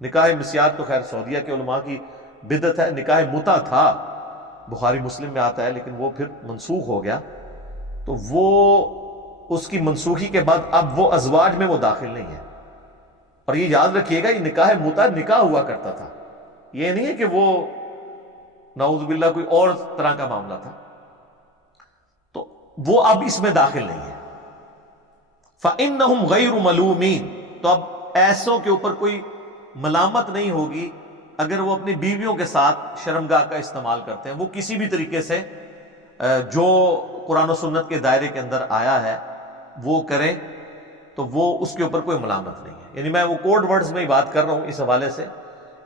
نکاح مسیار تو خیر سعودیہ کے علماء کی بدعت ہے، نکاح متع تھا، بخاری مسلم میں آتا ہے، لیکن وہ پھر منسوخ ہو گیا، تو وہ اس کی منسوخی کے بعد اب وہ ازواج میں وہ داخل نہیں ہے۔ اور یہ یاد رکھیے گا، یہ نکاح متع نکاح ہوا کرتا تھا، یہ نہیں ہے کہ وہ نعوذ باللہ کوئی اور طرح کا معاملہ تھا، تو وہ اب اس میں داخل نہیں ہے۔ فَإِنَّهُمْ غَيْرُ مَلُومِينَ، تو اب ایسوں کے اوپر کوئی ملامت نہیں ہوگی اگر وہ اپنی بیویوں کے ساتھ شرمگاہ کا استعمال کرتے ہیں، وہ کسی بھی طریقے سے جو قرآن و سنت کے دائرے کے اندر آیا ہے وہ کریں، تو وہ اس کے اوپر کوئی ملامت نہیں ہے۔ یعنی میں وہ کوڈ ورڈز میں ہی بات کر رہا ہوں اس حوالے سے،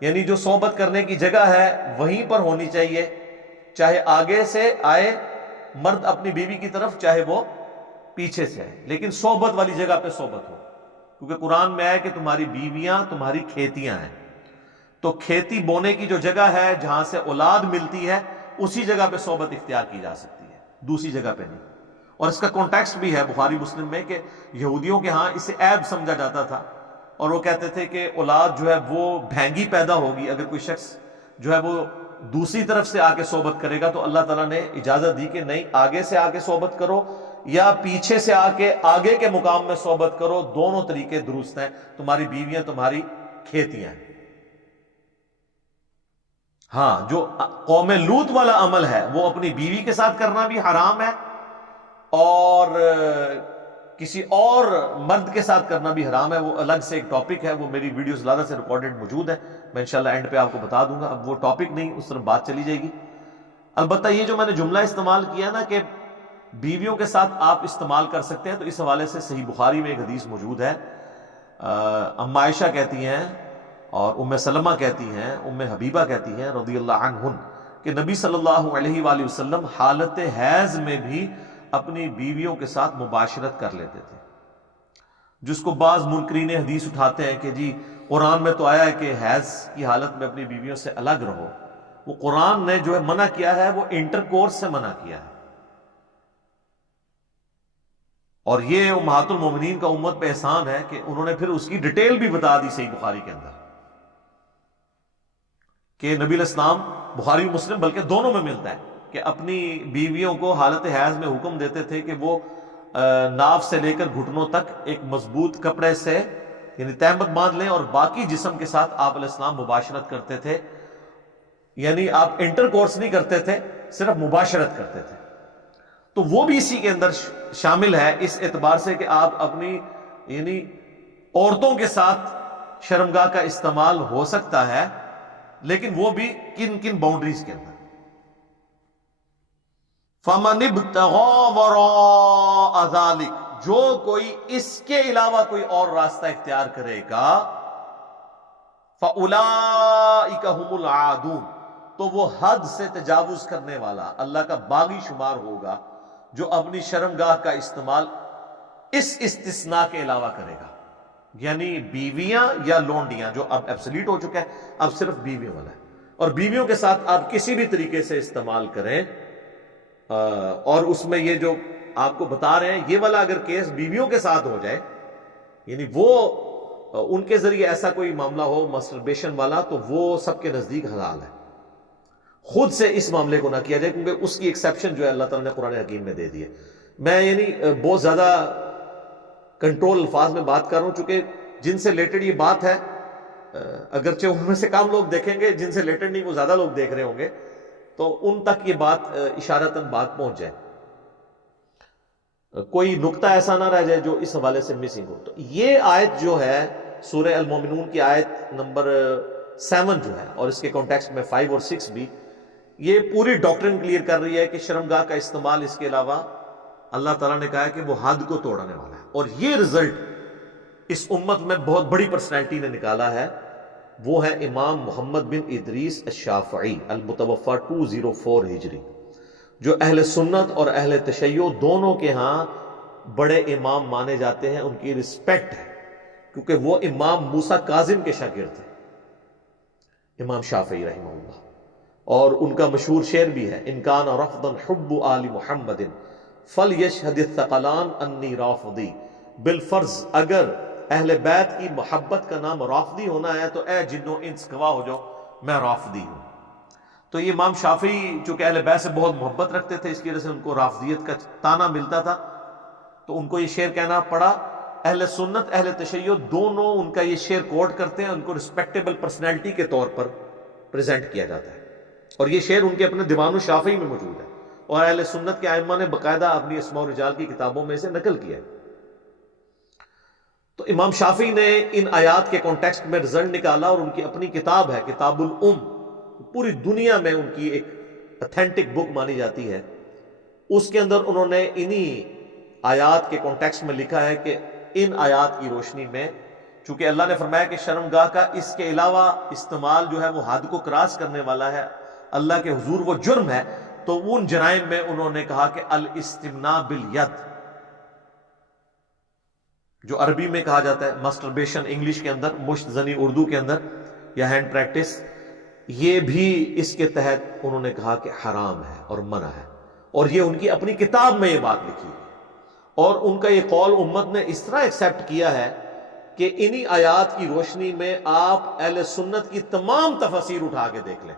یعنی جو صحبت کرنے کی جگہ ہے وہیں پر ہونی چاہیے، چاہے آگے سے آئے مرد اپنی بیوی کی طرف، چاہے وہ پیچھے سے آئے، لیکن صحبت والی جگہ پہ صحبت ہو، کیونکہ قرآن میں ہے کہ تمہاری بیویاں تمہاری کھیتیاں ہیں، تو کھیتی بونے کی جو جگہ ہے جہاں سے اولاد ملتی ہے اسی جگہ پہ صحبت اختیار کی جا سکتی ہے، دوسری جگہ پہ نہیں۔ اور اس کا کانٹیکسٹ بھی ہے بخاری مسلم میں کہ یہودیوں کے ہاں اسے عیب سمجھا جاتا تھا، اور وہ کہتے تھے کہ اولاد جو ہے وہ بھینگی پیدا ہوگی اگر کوئی شخص جو ہے وہ دوسری طرف سے آ کے صحبت کرے گا، تو اللہ تعالیٰ نے اجازت دی کہ نہیں، آگے سے آ کے صحبت کرو یا پیچھے سے آ کے آگے کے مقام میں صحبت کرو، دونوں طریقے درست ہیں، تمہاری بیویاں تمہاری کھیتیاں ہیں۔ ہاں، جو قوم لوط والا عمل ہے وہ اپنی بیوی کے ساتھ کرنا بھی حرام ہے، اور کسی اور مرد کے ساتھ کرنا بھی حرام ہے، وہ الگ سے ایک ٹاپک ہے، وہ میری ویڈیوز زیادہ سے ریکارڈڈ موجود ہے، میں انشاءاللہ اینڈ پہ آپ کو بتا دوں گا، اب وہ ٹاپک نہیں، اس طرف بات چلی جائے گی۔ البتہ یہ جو میں نے جملہ استعمال کیا نا کہ بیویوں کے ساتھ آپ استعمال کر سکتے ہیں، تو اس حوالے سے صحیح بخاری میں ایک حدیث موجود ہے، ام عائشہ کہتی ہیں اور ام سلمہ کہتی ہیں، ام حبیبہ کہتی ہیں رضی اللہ عنہن کہ نبی صلی اللہ علیہ وآلہ وسلم حالت حیض میں بھی اپنی بیویوں کے ساتھ مباشرت کر لیتے تھے، جس کو بعض منکرین حدیث اٹھاتے ہیں کہ جی قرآن میں تو آیا ہے کہ حیض کی حالت میں اپنی بیویوں سے الگ رہو، وہ قرآن نے جو ہے منع کیا ہے وہ انٹرکورس سے منع کیا ہے، اور یہ امہات المومنین کا امت پہ احسان ہے کہ انہوں نے پھر اس کی ڈیٹیل بھی بتا دی صحیح بخاری کے اندر کہ نبی علیہ السلام، بخاری مسلم بلکہ دونوں میں ملتا ہے کہ اپنی بیویوں کو حالت حیض میں حکم دیتے تھے کہ وہ ناف سے لے کر گھٹنوں تک ایک مضبوط کپڑے سے یعنی تہمت باندھ لیں، اور باقی جسم کے ساتھ آپ علیہ السلام مباشرت کرتے تھے، یعنی آپ انٹر کورس نہیں کرتے تھے، صرف مباشرت کرتے تھے، تو وہ بھی اسی کے اندر شامل ہے، اس اعتبار سے کہ آپ اپنی یعنی عورتوں کے ساتھ شرمگاہ کا استعمال ہو سکتا ہے، لیکن وہ بھی کن کن باؤنڈریز کے اندر۔ فَمَنِ ابْتَغَىٰ وَرَاءَ ذَلِكَ، جو کوئی اس کے علاوہ کوئی اور راستہ اختیار کرے گا، فَأُولَٰئِكَ هُمُ الْعَادُونَ، تو وہ حد سے تجاوز کرنے والا اللہ کا باغی شمار ہوگا جو اپنی شرمگاہ کا استعمال اس استثناء کے علاوہ کرے گا، یعنی بیویاں یا لونڈیاں، جو اب ایبسلیٹ ہو چکا ہے، اب صرف بیویوں والا ہے، اور بیویوں کے ساتھ آپ کسی بھی طریقے سے استعمال کریں، اور اس میں یہ جو آپ کو بتا رہے ہیں یہ والا اگر کیس بیویوں کے ساتھ ہو جائے، یعنی وہ ان کے ذریعے ایسا کوئی معاملہ ہو مسٹربیشن والا، تو وہ سب کے نزدیک حلال ہے، خود سے اس معاملے کو نہ کیا جائے، کیونکہ اس کی ایکسیپشن جو ہے اللہ تعالیٰ نے قرآن حکیم میں دے دی ہے۔ میں یعنی بہت زیادہ کنٹرول الفاظ میں بات کر رہا ہوں، چونکہ جن سے ریلیٹڈ یہ بات ہے، اگرچہ ان میں سے کم لوگ دیکھیں گے، جن سے ریلیٹڈ نہیں وہ زیادہ لوگ دیکھ رہے ہوں گے، تو ان تک یہ بات اشارتاً بات پہنچ جائے، کوئی نقطہ ایسا نہ رہ جائے جو اس حوالے سے مسنگ ہو۔ تو یہ آیت جو ہے سورہ المومنون کی آیت نمبر 7 جو ہے، اور اس کے کانٹیکسٹ میں 5 اور 6 بھی، یہ پوری ڈاکٹرن کلیئر کر رہی ہے کہ شرمگاہ کا استعمال اس کے علاوہ اللہ تعالیٰ نے کہا ہے کہ وہ حد کو توڑنے والا ہے، اور یہ رزلٹ اس امت میں بہت بڑی پرسنالٹی نے نکالا ہے، وہ ہے امام محمد بن ادریس الشافعی المتوفی 204 ہجری، جو اہل سنت اور اہل تشیع دونوں کے ہاں بڑے امام مانے جاتے ہیں، ان کی رسپیکٹ ہے، کیونکہ وہ امام موسیٰ کاظم کے شاگرد تھے، امام شافعی رحمہ اللہ، اور ان کا مشہور شعر بھی ہے، ان کان رفضا حب آل محمد فلیشہد الثقلان انی رافضی، بالفرض اگر اہل بیت کی محبت کا نام رافضی ہونا ہے تو اے جنوں انس گواہ ہو جاؤ میں رافضی ہوں۔ تو یہ امام شافعی چونکہ اہل بیت سے بہت محبت رکھتے تھے، اس کی وجہ سے ان کو رافضیت کا تانا ملتا تھا، تو ان کو یہ شعر کہنا پڑا۔ اہل سنت اہل تشیع دونوں ان کا یہ شعر کوٹ کرتے ہیں، ان کو رسپیکٹیبل پرسنالٹی کے طور پر پریزنٹ کیا جاتا ہے، اور یہ شعر ان کے اپنے دیوان الشافعی میں موجود ہے، اور اہل سنت کے ائمہ نے باقاعدہ اپنی اسماء و رجال کی کتابوں میں سے نقل کیا ہے۔ تو امام شافعی نے ان آیات کے کانٹیکسٹ میں رزلٹ نکالا، اور ان کی اپنی کتاب ہے کتاب الام، پوری دنیا میں ان کی ایک اتھینٹک بک مانی جاتی ہے. اس کے اندر انہوں نے انہی آیات کے کانٹیکسٹ میں لکھا ہے کہ ان آیات کی روشنی میں چونکہ اللہ نے فرمایا کہ شرمگاہ کا اس کے علاوہ استعمال جو ہے وہ حد کو کراس کرنے والا ہے، اللہ کے حضور وہ جرم ہے، تو ان جرائم میں انہوں نے کہا کہ الاستمناء بالید، جو عربی میں کہا جاتا ہے مسٹربیشن انگلش کے اندر، مشت زنی اردو کے اندر، یا ہینڈ پریکٹس، یہ بھی اس کے تحت انہوں نے کہا کہ حرام ہے اور منع ہے. اور یہ ان کی اپنی کتاب میں یہ بات لکھی ہے، اور ان کا یہ قول امت نے اس طرح ایکسیپٹ کیا ہے کہ انہی آیات کی روشنی میں آپ اہل سنت کی تمام تفاسیر اٹھا کے دیکھ لیں،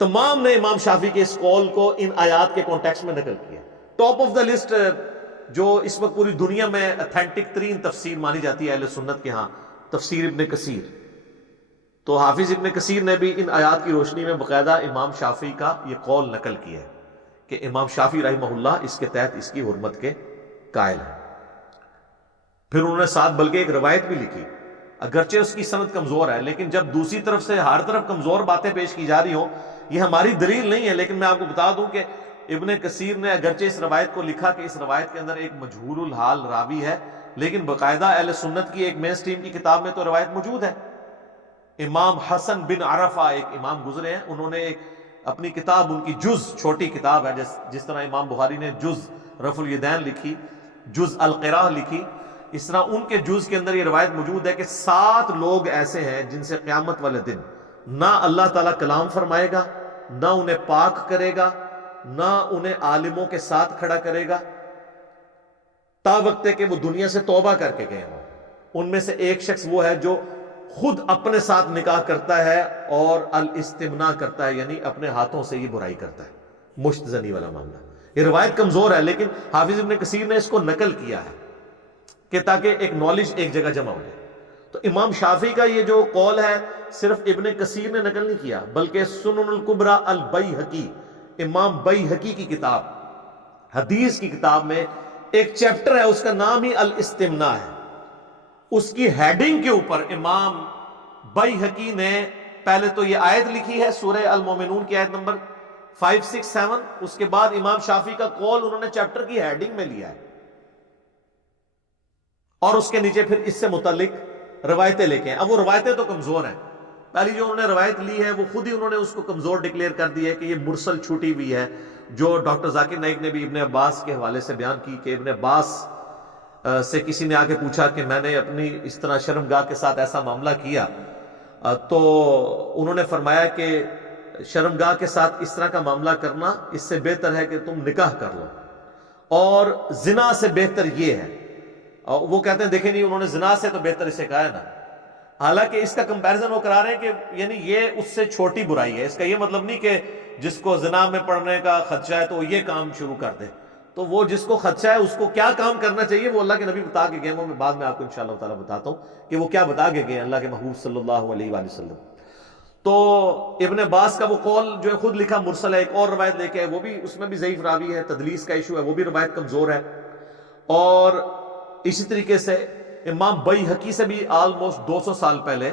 تمام نے امام شافعی کے اس قول کو ان آیات کے کانٹیکسٹ میں نقل کیا. ٹاپ آف دا لسٹ جو اس وقت پوری دنیا میں اتھینٹک ترین تفسیر مانی جاتی ہے اہل سنت کے ہاں، تفسیر ابن کثیر. تو حافظ ابن کثیر نے بھی ان آیات کی روشنی میں باقاعدہ امام شافعی کا یہ قول نقل کیا ہے کہ امام شافعی رحمہ اللہ اس کے تحت اس کی حرمت کے قائل ہیں. پھر انہوں نے ساتھ بلکہ ایک روایت بھی لکھی، اگرچہ اس کی سند کمزور ہے، لیکن جب دوسری طرف سے ہر طرف کمزور باتیں پیش کی جا رہی ہوں، یہ ہماری دلیل نہیں ہے، لیکن میں آپ کو بتا دوں کہ ابن کثیر نے اگرچہ اس روایت کو لکھا کہ اس روایت کے اندر ایک مجہول الحال راوی ہے، لیکن باقاعدہ اہل سنت کی ایک مین سٹریم کی کتاب میں تو روایت موجود ہے. امام حسن بن عرفہ ایک امام گزرے ہیں، انہوں نے ایک اپنی کتاب، ان کی جز چھوٹی کتاب ہے، جس طرح امام بخاری نے جز رفع الیدین لکھی، جز القراء لکھی، اس طرح ان کے جز کے اندر یہ روایت موجود ہے کہ 7 لوگ ایسے ہیں جن سے قیامت والے دن نہ اللہ تعالیٰ کلام فرمائے گا، نہ انہیں پاک کرے گا، نہ انہیں عالموں کے ساتھ کھڑا کرے گا، تا وقت کہ وہ دنیا سے توبہ کر کے گئے ہوں. ان میں سے ایک شخص وہ ہے جو خود اپنے ساتھ نکاح کرتا ہے اور الاستمناء کرتا ہے، یعنی اپنے ہاتھوں سے یہ برائی کرتا ہے، مشت زنی والا معاملہ. یہ روایت کمزور ہے، لیکن حافظ ابن کثیر نے اس کو نقل کیا ہے کہ تاکہ ایک نالج ایک جگہ جمع ہو جائے. تو امام شافعی کا یہ جو قول ہے صرف ابن کثیر نے نقل نہیں کیا، بلکہ سنن الکبریٰ البیہقی، امام بیہقی کی کتاب، حدیث کی کتاب میں ایک چیپٹر ہے، اس کا نام ہی الاستمناء ہے. اس کی ہیڈنگ کے اوپر امام بیہقی نے پہلے تو یہ آیت لکھی ہے سورہ المومنون کی آیت نمبر 5، 6، 7، اس کے بعد امام شافعی کا قول انہوں نے چیپٹر کی ہیڈنگ میں لیا ہے، اور اس کے نیچے پھر اس سے متعلق روایتیں لے کے ہیں. اب وہ روایتیں تو کمزور ہیں، پہلی جو انہوں نے روایت لی ہے وہ خود ہی انہوں نے اس کو کمزور ڈکلیئر کر دی ہے کہ یہ مرسل چھوٹی ہوئی ہے، جو ڈاکٹر ذاکر نائک نے بھی ابن عباس کے حوالے سے بیان کی کہ ابن عباس سے کسی نے آگے پوچھا کہ میں نے اپنی اس طرح شرمگاہ کے ساتھ ایسا معاملہ کیا، تو انہوں نے فرمایا کہ شرمگاہ کے ساتھ اس طرح کا معاملہ کرنا اس سے بہتر ہے کہ تم نکاح کر لو، اور زنا سے بہتر یہ ہے. اور وہ کہتے ہیں دیکھیں نہیں، انہوں نے زنا سے تو بہتر اسے کہا ہے نا، حالانکہ اس کا کمپیرزن وہ کرا رہے ہیں کہ یعنی یہ اس سے چھوٹی برائی ہے. اس کا یہ مطلب نہیں کہ جس کو زنا میں پڑنے کا خدشہ ہے تو وہ یہ کام شروع کر دے، تو وہ جس کو خدشہ ہے اس کو کیا کام کرنا چاہیے وہ اللہ کے نبی بتا کے گئے. وہ میں بعد میں آپ کو انشاءاللہ تعالیٰ بتاتا ہوں کہ وہ کیا بتا کے گئے اللہ کے محبوب صلی اللہ علیہ وآلہ وسلم. تو ابن عباس کا وہ قول جو ہے خود لکھا مرسل ہے. ایک اور روایت لے کے ہے، وہ بھی اس میں بھی ضعیف راوی ہے، تدلیس کا ایشو ہے، وہ بھی روایت کمزور ہے. اور اسی طریقے سے امام بیہقی سے بھی آلموسٹ 200 سال پہلے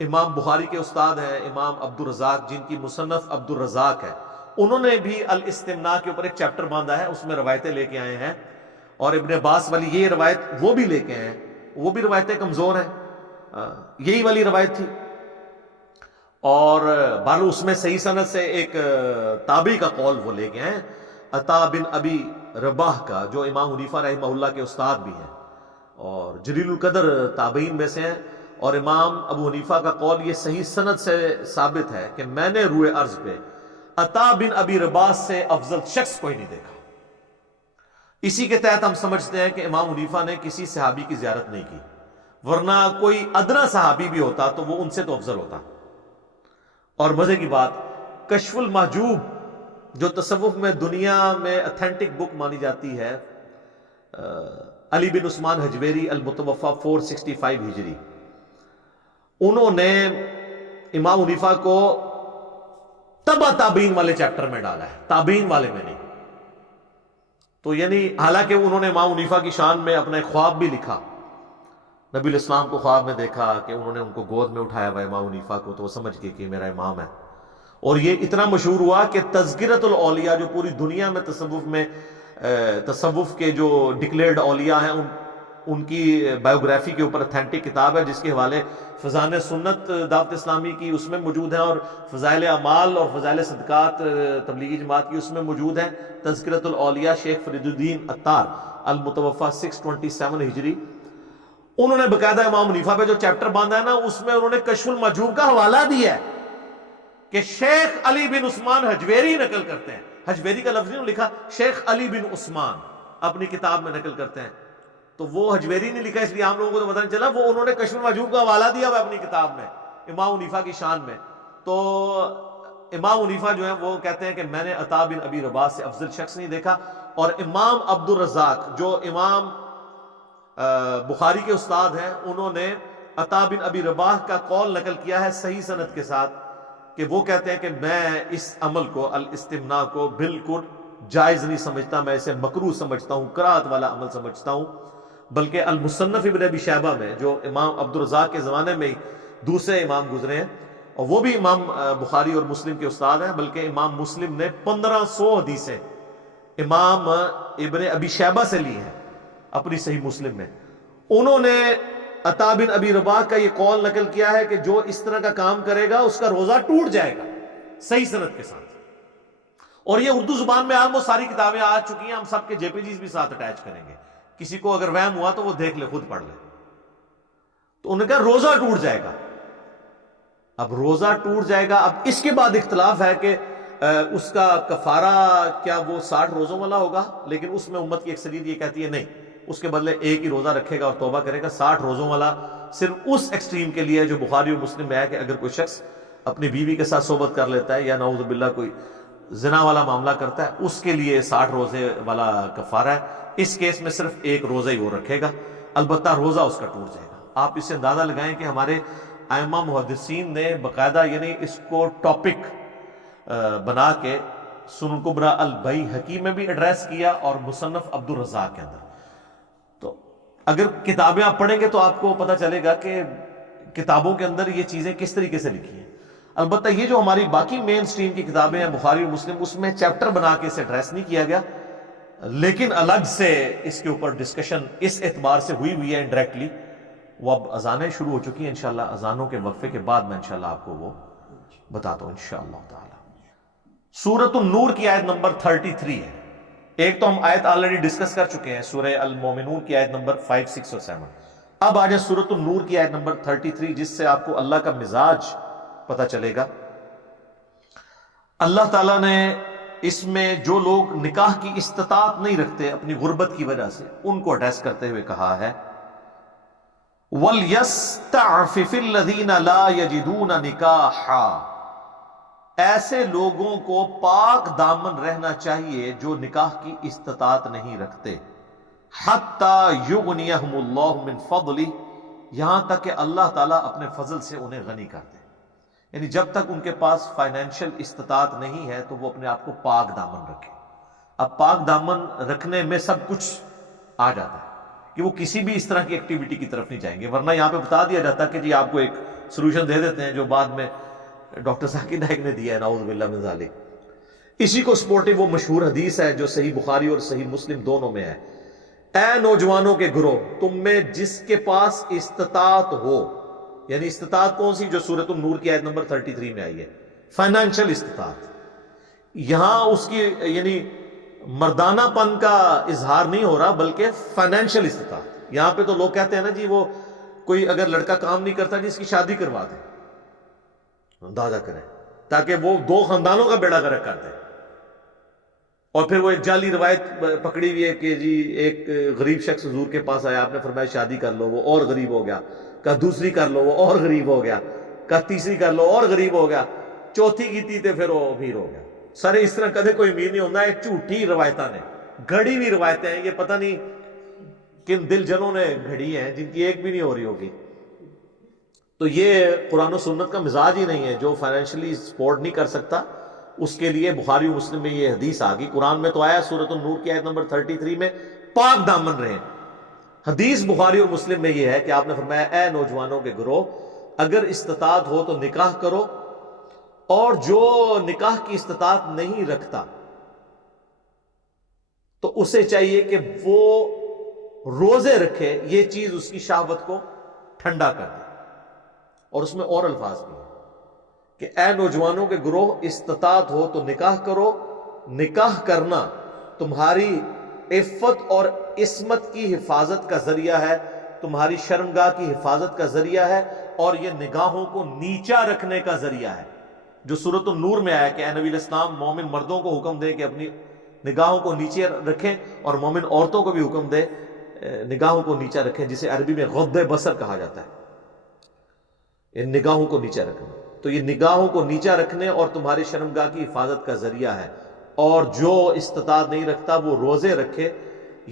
امام بخاری کے استاد ہیں امام عبد الرزاق، جن کی مصنف عبد الرزاق ہے، انہوں نے بھی الاستمناء کے اوپر ایک چیپٹر باندھا ہے، اس میں روایتیں لے کے آئے ہیں. اور ابن عباس والی یہ روایت وہ بھی لے کے آئے ہیں، وہ بھی روایتیں کمزور ہیں، یہی والی روایت تھی. اور بہرحال اس میں صحیح سند سے ایک تابعی کا قول وہ لے کے آئے ہیں، عطا بن ابی رباح کا، جو امام حنیفہ رحمہ اللہ کے استاد بھی ہیں اور جلیل القدر تابعین میں سے ہیں. اور امام ابو حنیفہ کا قول یہ صحیح سند سے ثابت ہے کہ میں نے روئے ارض پہ عطا بن ابی رباح سے افضل شخص کوئی نہیں دیکھا. اسی کے تحت ہم سمجھتے ہیں کہ امام حنیفہ نے کسی صحابی کی زیارت نہیں کی، ورنہ کوئی ادنا صحابی بھی ہوتا تو وہ ان سے تو افضل ہوتا. اور مزے کی بات، کشف المحجوب جو تصوف میں دنیا میں اتھینٹک بک مانی جاتی ہے، علی بن عثمان حجویری المتوفى 465 ہجری، انہوں نے امام حنیفہ کو تبع تابعین والے چیپٹر میں ڈالا ہے، تابعین والے میں نہیں. تو یعنی حالانکہ انہوں نے امام حنیفہ کی شان میں اپنا ایک خواب بھی لکھا نبی الاسلام کو خواب میں دیکھا کہ انہوں نے ان کو گود میں اٹھایا ہوا امام حنیفہ کو، تو وہ سمجھ گئے کہ میرا امام ہے. اور یہ اتنا مشہور ہوا کہ تذکرۃ الاولیاء جو پوری دنیا میں تصوف کے جو ڈکلیئرڈ اولیاء ہیں ان کی بایوگرافی کے اوپر اتھینٹک کتاب ہے، جس کے حوالے فضائل سنت دعوت اسلامی کی اس میں موجود ہیں، اور فضائل اعمال اور فضائل صدقات تبلیغی جماعت کی اس میں موجود ہیں. تذکرۃ الاولیاء شیخ فرید الدین عطار المتوفی 627 ہجری، انہوں نے باقاعدہ امام حنیفہ پہ جو چیپٹر باندھا ہے نا، اس میں انہوں نے کشف المحجوب کا حوالہ دیا ہے کہ شیخ علی بن عثمان حجویری نقل کرتے ہیں. حجویری کا لفظ نہیں لکھا، شیخ علی بن عثمان اپنی کتاب میں نقل کرتے ہیں. تو وہ حجویری نہیں لکھا، اس لیے عام لوگوں کو تو پتہ نہیں چلا، وہ انہوں نے کشف المحجوب کا حوالہ دیا ہوا اپنی کتاب میں امام حنیفہ کی شان میں. تو امام حنیفہ جو ہیں وہ کہتے ہیں کہ میں نے عطا بن ابی رباح سے افضل شخص نہیں دیکھا. اور امام عبد الرزاق جو امام بخاری کے استاد ہیں، انہوں نے عطا بن ابی رباح کا قول نقل کیا ہے صحیح سند کے ساتھ، کہ وہ کہتے ہیں کہ میں اس عمل کو، الاستمناء کو، بالکل جائز نہیں سمجھتا، میں اسے مکروہ سمجھتا ہوں، کراہت والا عمل سمجھتا ہوں. بلکہ المصنف ابن ابی شیبہ میں، جو امام عبد الرزاق کے زمانے میں ہی دوسرے امام گزرے ہیں، اور وہ بھی امام بخاری اور مسلم کے استاد ہیں، بلکہ امام مسلم نے 1500 حدیثیں امام ابن ابی شیبہ سے لی ہیں اپنی صحیح مسلم میں. انہوں نے عطا بن ابی رباح کا یہ قول نقل کیا ہے کہ جو اس طرح کا کام کرے گا اس کا روزہ ٹوٹ جائے گا، صحیح سند کے ساتھ. اور یہ اردو زبان میں آلموسٹ ساری کتابیں آ چکی ہیں، ہم سب کے جے پی جیز بھی ساتھ اٹیچ کریں گے، کسی کو اگر وہم ہوا تو وہ دیکھ لے، خود پڑھ لے. تو انہوں نے کہا روزہ ٹوٹ جائے گا. اب روزہ ٹوٹ جائے گا، اب اس کے بعد اختلاف ہے کہ اس کا کفارہ کیا وہ 60 روزوں والا ہوگا، لیکن اس میں امت کی اکثریت یہ کہتی ہے نہیں، اس کے بدلے ایک ہی روزہ رکھے گا اور توبہ کرے گا. 60 روزوں والا صرف اس ایکسٹریم کے لیے جو بخاری اور مسلم میں ہے کہ اگر کوئی شخص اپنی بیوی کے ساتھ صحبت کر لیتا ہے یا نعوذ باللہ کوئی زنا والا معاملہ کرتا ہے، اس کے لیے 60 روزے والا کفارہ ہے. اس کیس میں صرف ایک روزہ ہی وہ رکھے گا، البتہ روزہ اس کا ٹوٹ جائے گا. آپ اس سے اندازہ لگائیں کہ ہمارے ائمہ محدثین نے باقاعدہ یعنی اس کو ٹاپک بنا کے سنن کبریٰ البیہقی میں بھی ایڈریس کیا اور مصنف عبد الرزاق کے اندر. تو اگر کتابیں آپ پڑھیں گے تو آپ کو پتہ چلے گا کہ کتابوں کے اندر یہ چیزیں کس طریقے سے لکھی ہیں. البتہ یہ جو ہماری باقی مین سٹریم کی کتابیں ہیں بخاری اور مسلم، اس میں چیپٹر بنا کے اسے ایڈریس نہیں کیا گیا، لیکن الگ سے اس کے اوپر ڈسکشن اس اعتبار سے ہوئی ہے انڈائریکٹلی. وہ اب اذانیں شروع ہو چکی ہیں، انشاءاللہ اذانوں کے وقفے کے بعد میں انشاءاللہ آپ کو وہ بتاتا ہوں انشاءاللہ تعالی. سورۃ النور کی آیت نمبر 33 ہے. ایک تو ہم آیت آلریڈی ڈسکس کر چکے ہیں، سورہ المومنون کی آیت نمبر 5، 6 اور 7. اب آ جائے سورۃ النور کی آیت نمبر 33، جس سے آپ کو اللہ کا مزاج پتہ چلے گا. اللہ تعالیٰ نے اس میں جو لوگ نکاح کی استطاعت نہیں رکھتے اپنی غربت کی وجہ سے، ان کو ایڈریس کرتے ہوئے کہا ہے وَلْيَسْتَعْفِفِ الَّذِينَ لَا يَجِدُونَ نِكَاحًا، ایسے لوگوں کو پاک دامن رہنا چاہیے جو نکاح کی استطاعت نہیں رکھتے. حَتَّى يُغْنِيَهُمُ اللَّهُ مِنْ فَضْلِهِ، یہاں تک کہ اللہ تعالیٰ اپنے فضل سے انہیں غنی کر دے. یعنی جب تک ان کے پاس فائنینشیل استطاعت نہیں ہے تو وہ اپنے آپ کو پاک دامن رکھے. اب پاک دامن رکھنے میں سب کچھ آ جاتا ہے کہ وہ کسی بھی اس طرح کی ایکٹیویٹی کی طرف نہیں جائیں گے، ورنہ یہاں پہ بتا دیا جاتا کہ جی آپ کو ایک سولوشن دے دیتے ہیں جو بعد میں ڈاکٹر ذاکر نائک نے دیا ہے، نعوذ باللہ من ذالک. اسی کو سپورٹو وہ مشہور حدیث ہے جو صحیح بخاری اور صحیح مسلم دونوں میں ہے، اے نوجوانوں کے گروہ، تم میں جس کے پاس استطاعت ہو، یعنی استطاعت کون سی؟ جو سورۃ النور کی آیت نمبر 33 میں آئی ہے، فائنینشیل استطاعت. یہاں اس کی یعنی مردانہ پن کا اظہار نہیں ہو رہا بلکہ فائنینشیل استطاعت. یہاں پہ تو لوگ کہتے ہیں نا جی وہ کوئی اگر لڑکا کام نہیں کرتا جی اس کی شادی کروا دیں، اندازہ کریں، تاکہ وہ 2 خاندانوں کا بیڑا غرق کر دیں. اور پھر وہ ایک جعلی روایت پکڑی ہوئی ہے کہ جی ایک غریب شخص حضور کے پاس آیا، آپ نے فرمایا شادی کر لو، وہ اور غریب ہو گیا. کہا دوسری کر لو، وہ اور غریب ہو گیا. کہا تیسری کر لو، اور غریب ہو گیا. چوتھی کی تھی تے پھر وہ امیر ہو گیا. سارے اس طرح کدے کوئی امیر نہیں ہوتا ہے، جھوٹی روایتاں نے، گھڑی ہوئی روایتیں ہیں، یہ پتہ نہیں کن دل جنوں نے گھڑی ہیں جن کی ایک بھی نہیں ہو رہی ہوگی. تو یہ قرآن و سنت کا مزاج ہی نہیں ہے. جو فائنینشلی سپورٹ نہیں کر سکتا اس کے لیے بخاری و مسلم میں یہ حدیث آ گئی. قرآن میں تو آیا سورۃ النور کی آیت نمبر 33 میں پاک دامن رہیں. حدیث بخاری اور مسلم میں یہ ہے کہ آپ نے فرمایا اے نوجوانوں کے گروہ، اگر استطاعت ہو تو نکاح کرو، اور جو نکاح کی استطاعت نہیں رکھتا تو اسے چاہیے کہ وہ روزے رکھے، یہ چیز اس کی شہوت کو ٹھنڈا کر دے۔ اور اس میں اور الفاظ بھی ہیں کہ اے نوجوانوں کے گروہ، استطاعت ہو تو نکاح کرو، نکاح کرنا تمہاری عفت اور عصمت کی حفاظت کا ذریعہ ہے، تمہاری شرمگاہ کی حفاظت کا ذریعہ ہے، اور یہ نگاہوں کو نیچا رکھنے کا ذریعہ ہے، جو سورۃ النور میں آیا کہ اے نبی الاسلام مومن مردوں کو حکم دے کہ اپنی نگاہوں کو نیچے رکھیں، اور مومن عورتوں کو بھی حکم دے نگاہوں کو نیچا رکھیں، جسے عربی میں غض بصر کہا جاتا ہے، ان نگاہوں کو نیچا رکھنا۔ تو یہ نگاہوں کو نیچا رکھنے اور تمہاری شرمگاہ کی حفاظت کا ذریعہ ہے، اور جو استطاعت نہیں رکھتا وہ روزے رکھے،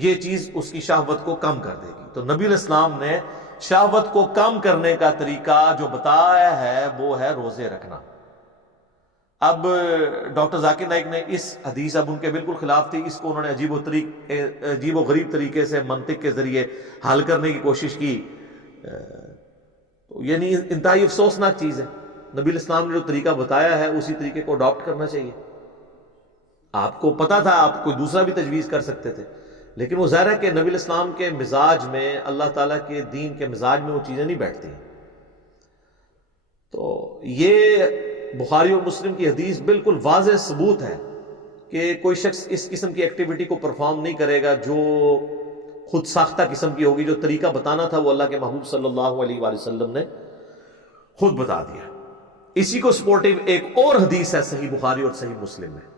یہ چیز اس کی شہوت کو کم کر دے گی۔ تو نبی علیہ السلام نے شہوت کو کم کرنے کا طریقہ جو بتایا ہے وہ ہے روزے رکھنا۔ اب ڈاکٹر ذاکر نائک نے اس حدیث، اب ان کے بالکل خلاف تھی، اس کو انہوں نے عجیب و غریب طریقے سے منطق کے ذریعے حل کرنے کی کوشش کی، تو یعنی انتہائی افسوسناک چیز ہے۔ نبی علیہ السلام نے جو طریقہ بتایا ہے اسی طریقے کو اڈاپٹ کرنا چاہیے۔ آپ کو پتا تھا، آپ کوئی دوسرا بھی تجویز کر سکتے تھے، لیکن وہ ظاہر ہے کہ نبی علیہ السلام کے مزاج میں، اللہ تعالیٰ کے دین کے مزاج میں وہ چیزیں نہیں بیٹھتی ہیں۔ تو یہ بخاری اور مسلم کی حدیث بالکل واضح ثبوت ہے کہ کوئی شخص اس قسم کی ایکٹیویٹی کو پرفارم نہیں کرے گا جو خود ساختہ قسم کی ہوگی۔ جو طریقہ بتانا تھا وہ اللہ کے محبوب صلی اللہ علیہ وآلہ وسلم نے خود بتا دیا۔ اسی کو سپورٹیو ایک اور حدیث ہے صحیح بخاری اور صحیح مسلم میں۔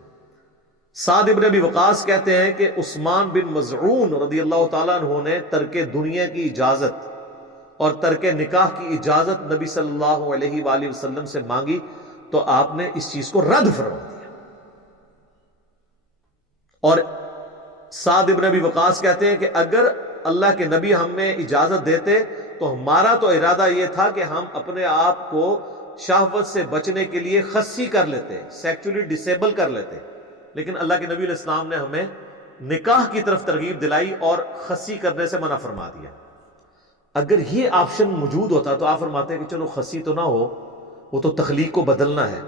سعد ابن ابی وقاص کہتے ہیں کہ عثمان بن مظعون رضی اللہ تعالیٰ عنہ نے ترک دنیا کی اجازت اور ترک نکاح کی اجازت نبی صلی اللہ علیہ وآلہ وسلم سے مانگی، تو آپ نے اس چیز کو رد فرما دیا۔ اور سعد ابن ابی وقاص کہتے ہیں کہ اگر اللہ کے نبی ہمیں اجازت دیتے تو ہمارا تو ارادہ یہ تھا کہ ہم اپنے آپ کو شہوت سے بچنے کے لیے خصی کر لیتے، سیکچولی ڈسیبل کر لیتے، لیکن اللہ کے نبی علیہ السلام نے ہمیں نکاح کی طرف ترغیب دلائی اور خصی کرنے سے منع فرما دیا۔ اگر یہ آپشن موجود ہوتا تو آپ فرماتے ہیں کہ چلو خصی تو نہ ہو، وہ تو تخلیق کو بدلنا ہے،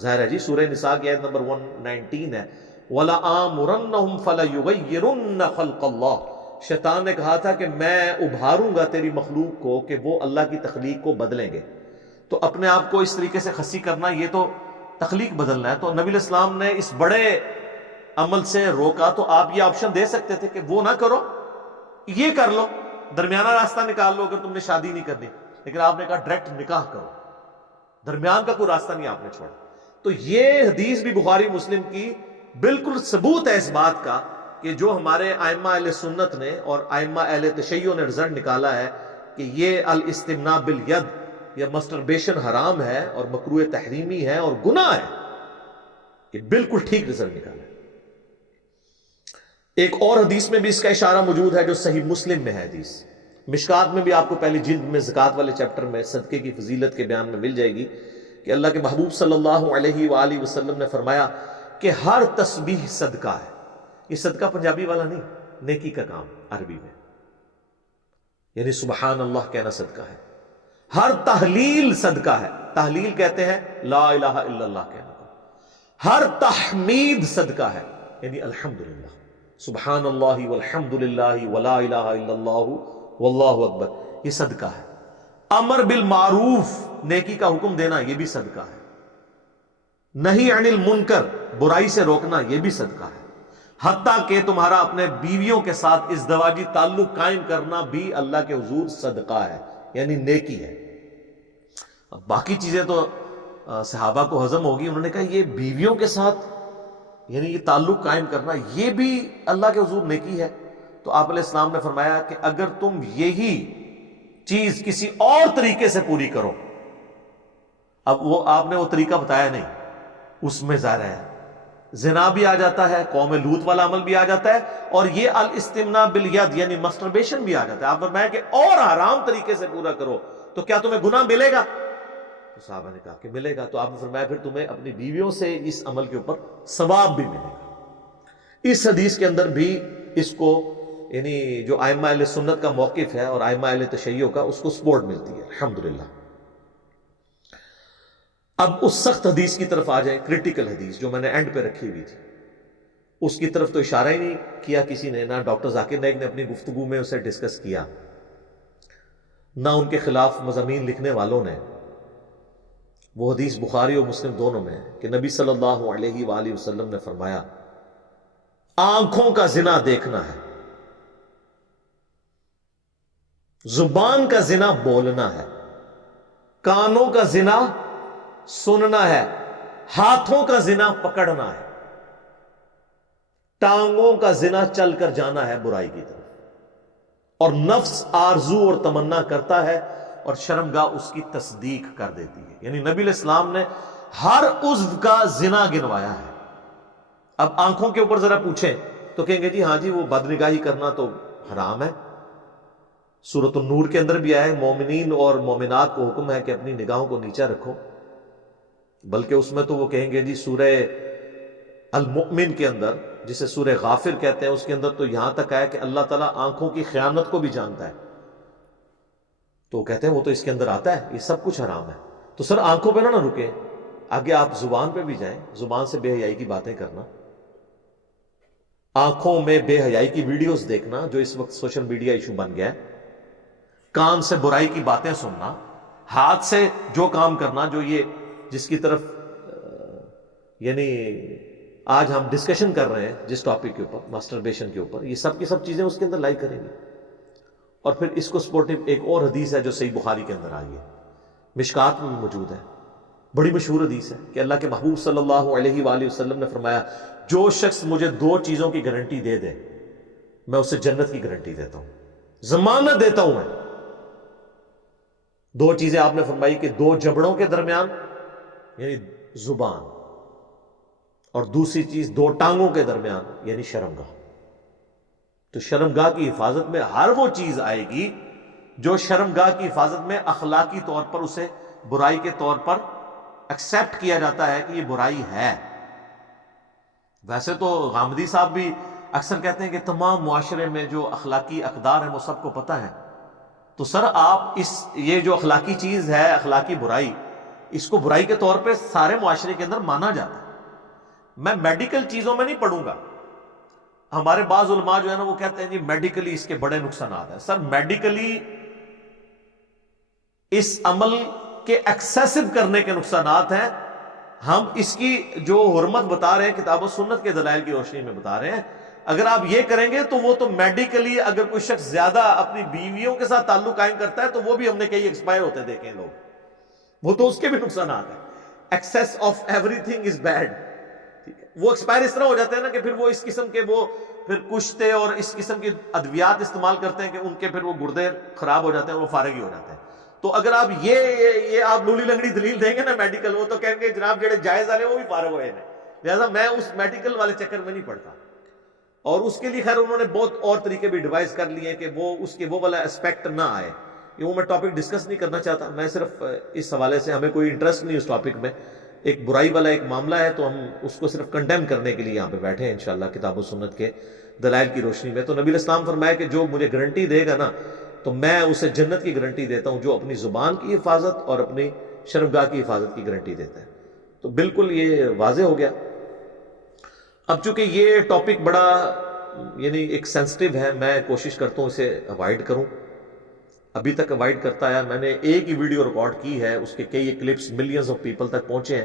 ظاہر ہے جی۔ سورہ نساء کی آیت نمبر 119 ہے، وَلَآمُرَنَّهُمْ فَلَيُغَيِّرُنَّ خَلْقَ اللَّهِ۔ شیطان نے کہا تھا کہ میں ابھاروں گا تیری مخلوق کو کہ وہ اللہ کی تخلیق کو بدلیں گے۔ تو اپنے آپ کو اس طریقے سے خصی کرنا، یہ تو تخلیق بدلنا ہے۔ تو نبی علیہ السلام نے اس بڑے عمل سے روکا، تو آپ یہ آپشن دے سکتے تھے کہ وہ نہ کرو، یہ کر لو، درمیانہ راستہ نکال لو اگر تم نے شادی نہیں کرنی، لیکن آپ نے کہا ڈائریکٹ نکاح کرو، درمیان کا کوئی راستہ نہیں آپ نے چھوڑا۔ تو یہ حدیث بھی بخاری مسلم کی بالکل ثبوت ہے اس بات کا کہ جو ہمارے ائمہ اہل سنت نے اور ائمہ اہل تشیع نے رزلٹ نکالا ہے کہ یہ الاستمناء بالید یا مسٹربیشن حرام ہے اور مکروہ تحریمی ہے اور گناہ ہے، یہ بالکل ٹھیک رزلٹ نکالا ہے۔ ایک اور حدیث میں بھی اس کا اشارہ موجود ہے جو صحیح مسلم میں ہے حدیث، مشکات میں بھی آپ کو پہلی جلد میں زکوٰۃ والے چیپٹر میں صدقے کی فضیلت کے بیان میں مل جائے گی کہ اللہ کے محبوب صلی اللہ علیہ وآلہ وسلم نے فرمایا کہ ہر تسبیح صدقہ ہے۔ یہ صدقہ پنجابی والا نہیں، نیکی کا کام عربی میں، یعنی سبحان اللہ کہنا صدقہ ہے۔ ہر تحلیل صدقہ ہے، تحلیل کہتے ہیں لا الہ الا اللہ کہنا کو۔ ہر تحمید صدقہ ہے، یعنی الحمدللہ، سبحان اللہ والحمد للہ ولا الہ الا اللہ واللہ اکبر، یہ صدقہ ہے۔ امر بالمعروف، نیکی کا حکم دینا، یہ بھی صدقہ ہے۔ نہی عن المنکر، برائی سے روکنا، یہ بھی صدقہ ہے۔ حتیٰ کہ تمہارا اپنے بیویوں کے ساتھ ازدواجی تعلق قائم کرنا بھی اللہ کے حضور صدقہ ہے، یعنی نیکی ہے۔ اب باقی چیزیں تو صحابہ کو ہضم ہوگی، انہوں نے کہا یہ بیویوں کے ساتھ یعنی یہ تعلق قائم کرنا یہ بھی اللہ کے حضور نیکی ہے۔ تو آپ علیہ السلام نے فرمایا کہ اگر تم یہی چیز کسی اور طریقے سے پوری کرو، اب وہ آپ نے وہ طریقہ بتایا نہیں، اس میں ظاہر ہے زنا بھی آ جاتا ہے، قوم لوط والا عمل بھی آ جاتا ہے، اور یہ الاستمناء بالید یعنی مسٹربیشن بھی آ جاتا ہے۔ آپ فرمایا کہ اور حرام طریقے سے پورا کرو تو کیا تمہیں گناہ ملے گا؟ تو صحابہ نے کہا کہ ملے گا۔ تو آپ نے فرمایا پھر تمہیں اپنی بیویوں سے اس عمل کے اوپر ثواب بھی ملے گا۔ اس حدیث کے اندر بھی اس کو یعنی جو ائمہ اہل سنت کا موقف ہے اور ائمہ اہل تشیع کا، اس کو سپورٹ ملتی ہے الحمدللہ۔ اب اس سخت حدیث کی طرف آ جائیں، کریٹیکل حدیث جو میں نے اینڈ پہ رکھی ہوئی تھی، اس کی طرف تو اشارہ ہی نہیں کیا کسی نے، نہ ڈاکٹر ذاکر نائک نے اپنی گفتگو میں اسے ڈسکس کیا، نہ ان کے خلاف مضامین لکھنے والوں نے۔ وہ حدیث بخاری اور مسلم دونوں میں ہے کہ نبی صلی اللہ علیہ وآلہ وسلم نے فرمایا آنکھوں کا زنا دیکھنا ہے، زبان کا زنا بولنا ہے، کانوں کا زنا سننا ہے، ہاتھوں کا زنا پکڑنا ہے، ٹانگوں کا زنا چل کر جانا ہے برائی کی طرف، اور نفس آرزو اور تمنا کرتا ہے اور شرمگاہ اس کی تصدیق کر دیتی ہے۔ یعنی نبی علیہ السلام نے ہر عضو کا زنا گنوایا ہے۔ اب آنکھوں کے اوپر ذرا پوچھیں تو کہیں گے جی ہاں جی وہ بدنگاہی کرنا تو حرام ہے، سورۃ النور کے اندر بھی آیا ہے مومنین اور مومنات کو حکم ہے کہ اپنی نگاہوں کو نیچا رکھو، بلکہ اس میں تو وہ کہیں گے جی سورہ المؤمن کے اندر، جسے سورہ غافر کہتے ہیں، اس کے اندر تو یہاں تک آیا کہ اللہ تعالیٰ آنکھوں کی خیانت کو بھی جانتا ہے، تو وہ کہتے ہیں وہ تو اس کے اندر آتا ہے، یہ سب کچھ حرام ہے۔ تو سر آنکھوں پہ نہ رکیں، آگے آپ زبان پہ بھی جائیں، زبان سے بے حیائی کی باتیں کرنا، آنکھوں میں بے حیائی کی ویڈیوز دیکھنا جو اس وقت سوشل میڈیا ایشو بن گیا ہے، کان سے برائی کی باتیں سننا، ہاتھ سے جو کام کرنا جو یہ جس کی طرف یعنی آج ہم ڈسکشن کر رہے ہیں جس ٹاپک کے اوپر، ماسٹربیشن کے اوپر، یہ سب کی سب چیزیں اس کے اندر لائک کریں گے۔ اور پھر اس کو سپورٹیو ایک اور حدیث ہے جو صحیح بخاری کے اندر آئی ہے، مشکات میں بھی موجود ہے، بڑی مشہور حدیث ہے کہ اللہ کے محبوب صلی اللہ علیہ وآلہ وسلم نے فرمایا جو شخص مجھے 2 چیزوں کی گارنٹی دے دے میں اسے جنت کی گارنٹی دیتا ہوں، ضمانت دیتا ہوں میں۔ 2 چیزیں آپ نے فرمائی کہ 2 جبڑوں کے درمیان یعنی زبان، اور دوسری چیز 2 ٹانگوں کے درمیان یعنی شرمگاہ۔ تو شرمگاہ کی حفاظت میں ہر وہ چیز آئے گی جو شرمگاہ کی حفاظت میں اخلاقی طور پر اسے برائی کے طور پر ایکسیپٹ کیا جاتا ہے کہ یہ برائی ہے۔ ویسے تو غامدی صاحب بھی اکثر کہتے ہیں کہ تمام معاشرے میں جو اخلاقی اقدار ہیں وہ سب کو پتہ ہے، تو سر آپ یہ جو اخلاقی چیز ہے، اخلاقی برائی، اس کو برائی کے طور پہ سارے معاشرے کے اندر مانا جاتا ہے۔ میں میڈیکل چیزوں میں نہیں پڑھوں گا، ہمارے بعض علماء جو ہے نا وہ کہتے ہیں جی میڈیکلی اس کے بڑے نقصانات ہیں۔ سر میڈیکلی اس عمل کے ایکسیسو کرنے کے نقصانات ہیں، ہم اس کی جو حرمت بتا رہے ہیں کتاب و سنت کے دلائل کی روشنی میں بتا رہے ہیں۔ اگر آپ یہ کریں گے تو وہ تو میڈیکلی اگر کوئی شخص زیادہ اپنی بیویوں کے ساتھ تعلق قائم کرتا ہے تو وہ بھی ہم نے کئی ایکسپائر ہوتے دیکھیں لوگ، وہ تو اس کے بھی نقصانات ہیں۔ Access of every thing is bad, وہ ایکسپائر اس طرح ہو جاتے ہیں نا کہ پھر وہ اس قسم کے وہ پھر کشتے اور اس قسم کی ادویات استعمال کرتے ہیں کہ ان کے پھر وہ گردے خراب ہو جاتے ہیں، وہ فارغ ہی ہو جاتے ہیں۔ تو اگر آپ یہ آپ لولی لنگڑی دلیل دیں گے نا میڈیکل، وہ تو کہیں گے جناب جڑے جائز والے وہ بھی فارغ ہوئے ہیں، لہذا میں اس میڈیکل والے چکر میں نہیں پڑتا۔ اور اس کے لیے خیر انہوں نے بہت اور طریقے بھی ڈیوائز کر لیے ہیں کہ وہ اس کے وہ والا اسپیکٹ نہ آئے، یہ وہ میں ٹاپک ڈسکس نہیں کرنا چاہتا، میں صرف اس حوالے سے ہمیں کوئی انٹرسٹ نہیں اس ٹاپک میں، ایک برائی والا ایک معاملہ ہے تو ہم اس کو صرف کنڈیم کرنے کے لیے یہاں پہ بیٹھے ہیں انشاءاللہ کتاب و سنت کے دلائل کی روشنی میں۔ تو نبی علیہ السلام فرمایا کہ جو مجھے گارنٹی دے گا نا تو میں اسے جنت کی گارنٹی دیتا ہوں، جو اپنی زبان کی حفاظت اور اپنی شرمگاہ کی حفاظت کی گارنٹی دیتا ہے۔ تو بالکل یہ واضح ہو گیا۔ اب چونکہ یہ ٹاپک بڑا یعنی ایک سینسٹیو ہے، میں کوشش کرتا ہوں اسے اوائڈ کروں، ابھی تک اوائڈ کرتا ہے۔ میں نے ایک ہی ویڈیو ریکارڈ کی ہے، اس کے کئی کلپس ملینز آف پیپل تک پہنچے ہیں،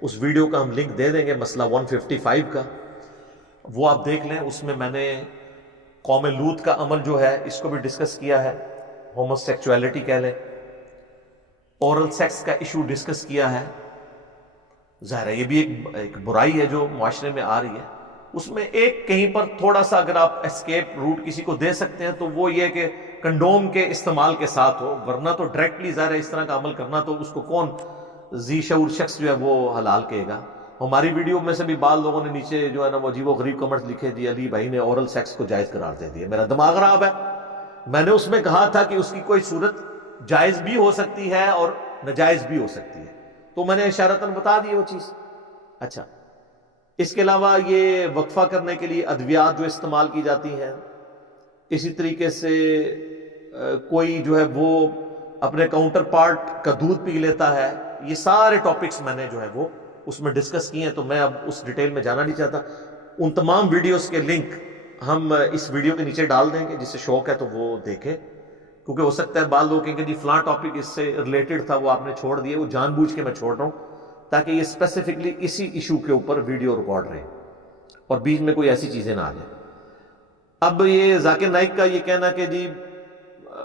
اس ویڈیو کا ہم لنک دے دیں گے، مسئلہ 155 کا، وہ آپ دیکھ لیں۔ اس میں نے قوم لوط کا عمل جو ہے اس کو بھی ڈسکس کیا ہے، ہومو سیکچولیٹی کہہ لیں، اورل سیکس کا ایشو ڈسکس کیا ہے۔ ظاہر ہے یہ بھی ایک برائی ہے جو معاشرے میں آ رہی ہے، اس میں ایک کہیں پر تھوڑا سا اگر آپ اسکیپ روٹ کسی کو دے سکتے ہیں تو وہ یہ کہ کنڈوم کے استعمال کے ساتھ ہو، ورنہ تو ڈائریکٹلی ظاہر ہے اس طرح کا عمل کرنا تو اس کو کون ذی شعور شخص جو ہے وہ حلال کہے گا۔ ہماری ویڈیو میں سے بھی بعض لوگوں نے نیچے جو ہے نا وہ عجیب و غریب کمنٹس لکھے، جی علی بھائی نے اورل سیکس کو جائز قرار دے دیا، میرا دماغ خراب ہے۔ میں نے اس میں کہا تھا کہ اس کی کوئی صورت جائز بھی ہو سکتی ہے اور ناجائز بھی ہو سکتی ہے، تو میں نے اشارتاً بتا دی وہ چیز۔ اچھا، اس کے علاوہ یہ وقفہ کرنے کے لیے ادویات جو استعمال کی جاتی ہیں، اسی طریقے سے کوئی جو ہے وہ اپنے کاؤنٹر پارٹ کا دودھ پی لیتا ہے. یہ سارے ٹاپکس میں نے جو ہے وہ اس میں ڈسکس کیے ہیں, تو میں اب اس ڈیٹیل میں جانا نہیں چاہتا. ان تمام ویڈیوز کے لنک ہم اس ویڈیو کے نیچے ڈال دیں گے, جسے شوق ہے تو وہ دیکھے, کیونکہ ہو سکتا ہے بعض لوگ کہیں کہ جی فلاں ٹاپک اس سے ریلیٹڈ تھا وہ آپ نے چھوڑ دیے. وہ جان بوجھ کے میں چھوڑ رہا ہوں تاکہ یہ اسپیسیفکلی اسی ایشو کے اوپر ویڈیو ریکارڈ رہے اور بیچ میں کوئی ایسی چیزیں نہ آ جائیں. اب یہ ذاکر نائک کا یہ کہنا کہ جی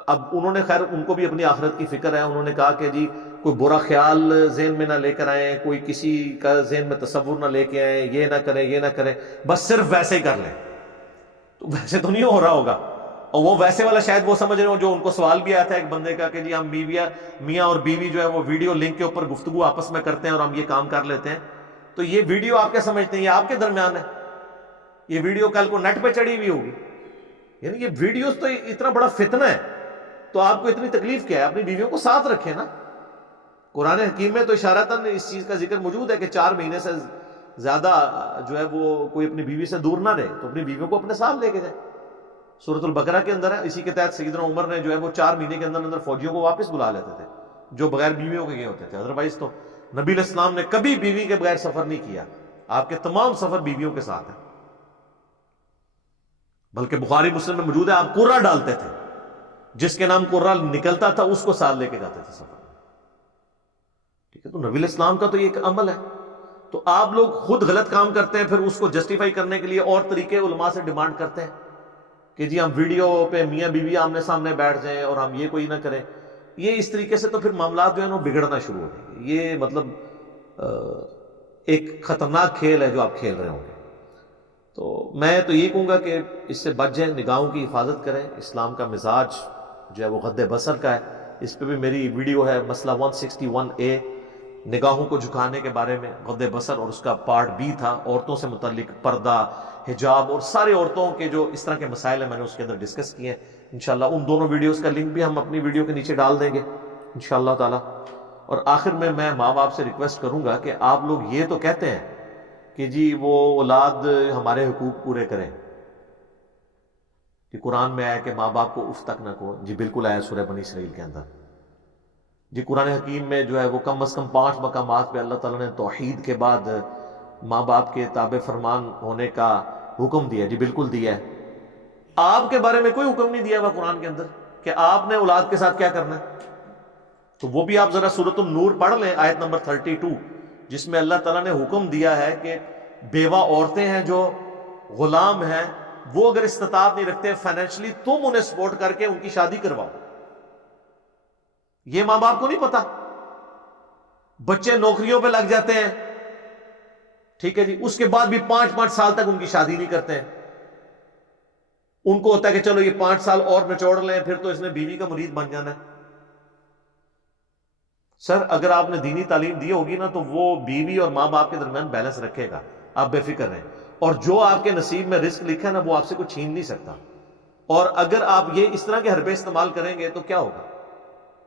اب انہوں نے خیر ان کو بھی اپنی آخرت کی فکر ہے, انہوں نے کہا کہ جی کوئی برا خیال ذہن میں نہ لے کر آئیں, کوئی کسی کا ذہن میں تصور نہ لے کے آئیں, یہ نہ کریں یہ نہ کریں, بس صرف ویسے ہی کر لیں. تو ویسے تو نہیں ہو رہا ہوگا, اور وہ ویسے والا شاید وہ سمجھ رہے ہو جو ان کو سوال بھی آیا تھا ایک بندے کا کہ جی ہم میاں اور بیوی جو ہے وہ ویڈیو لنک کے اوپر گفتگو آپس میں کرتے ہیں اور ہم یہ کام کر لیتے ہیں. تو یہ ویڈیو آپ کیا سمجھتے ہیں یہ آپ کے درمیان ہے؟ یہ ویڈیو کل کو نیٹ پہ چڑھی ہوئی ہوگی. یعنی یہ ویڈیوز تو اتنا بڑا فتنہ ہے, تو آپ کو اتنی تکلیف کیا ہے؟ اپنی بیویوں کو ساتھ رکھیں نا. قرآن حکیم میں تو اشارتاً اس چیز کا ذکر موجود ہے کہ 4 مہینے سے زیادہ جو ہے وہ کوئی اپنی بیوی سے دور نہ رہے, تو اپنی بیویوں کو اپنے ساتھ لے کے جائے. سورۃ البقرہ کے اندر ہے. اسی کے تحت سیدنا عمر نے جو ہے وہ 4 مہینے کے اندر اندر فوجیوں کو واپس بلا لیتے تھے جو بغیر بیویوں کے گئے ہوتے تھے. ادروائز تو نبی علیہ السلام نے کبھی بیوی کے بغیر سفر نہیں کیا, آپ کے تمام سفر بیویوں کے ساتھ ہیں. بلکہ بخاری مسلم میں موجود ہے آپ قرہ ڈالتے تھے, جس کے نام قرہ نکلتا تھا اس کو ساتھ لے کے جاتے تھے سفر. ٹھیک ہے, تو نبی علیہ السلام کا تو یہ ایک عمل ہے. تو آپ لوگ خود غلط کام کرتے ہیں, پھر اس کو جسٹیفائی کرنے کے لیے اور طریقے علماء سے ڈیمانڈ کرتے ہیں کہ جی ہم ویڈیو پہ میاں بیوی آمنے سامنے بیٹھ جائیں اور ہم یہ کوئی نہ کریں. یہ اس طریقے سے تو پھر معاملات جو ہے وہ بگڑنا شروع ہو جائیں گے. یہ مطلب ایک خطرناک کھیل ہے جو آپ کھیل رہے ہوں گے. تو میں تو یہ کہوں گا کہ اس سے بچ جائیں, نگاہوں کی حفاظت کریں. اسلام کا مزاج جو ہے وہ غض بصر کا ہے. اس پہ بھی میری ویڈیو ہے مسئلہ 161A, نگاہوں کو جھکانے کے بارے میں, غض بصر, اور اس کا پارٹ B تھا عورتوں سے متعلق پردہ, حجاب اور سارے عورتوں کے جو اس طرح کے مسائل ہیں میں نے اس کے اندر ڈسکس کیے ہیں. انشاءاللہ ان دونوں ویڈیوز کا لنک بھی ہم اپنی ویڈیو کے نیچے ڈال دیں گے انشاءاللہ تعالی. اور آخر میں ماں باپ سے ریکویسٹ کروں گا کہ آپ لوگ یہ تو کہتے ہیں کہ جی وہ اولاد ہمارے حقوق پورے کریں, کہ قرآن میں آیا کہ ماں باپ کو اف تک نہ کہو. جی بالکل آیا سورہ بنی اسرائیل کے اندر. جی قرآن حکیم میں جو ہے وہ کم از کم 5 مقامات پہ اللہ تعالیٰ نے توحید کے بعد ماں باپ کے تابع فرمان ہونے کا حکم دیا. جی بالکل دیا ہے. آپ کے بارے میں کوئی حکم نہیں دیا ہوا قرآن کے اندر کہ آپ نے اولاد کے ساتھ کیا کرنا ہے. تو وہ بھی آپ ذرا سورۃ النور پڑھ لیں آیت نمبر 32, جس میں اللہ تعالیٰ نے حکم دیا ہے کہ بیوہ عورتیں ہیں جو غلام ہیں, وہ اگر استطاعت نہیں رکھتے فائنینشلی, تم انہیں سپورٹ کر کے ان کی شادی کرواؤ. یہ ماں باپ کو نہیں پتا. بچے نوکریوں پہ لگ جاتے ہیں, ٹھیک ہے جی, اس کے بعد بھی 5 سال تک ان کی شادی نہیں کرتے ہیں. ان کو ہوتا ہے کہ چلو یہ 5 سال اور نچوڑ لیں, پھر تو اس نے بیوی کا مرید بن جانا ہے. سر اگر آپ نے دینی تعلیم دی ہوگی نا تو وہ بیوی اور ماں باپ کے درمیان بیلنس رکھے گا, آپ بے فکر رہیں. اور جو آپ کے نصیب میں رزق لکھا ہے نا وہ آپ سے کچھ چھین نہیں سکتا. اور اگر آپ یہ اس طرح کے حربے استعمال کریں گے تو کیا ہوگا؟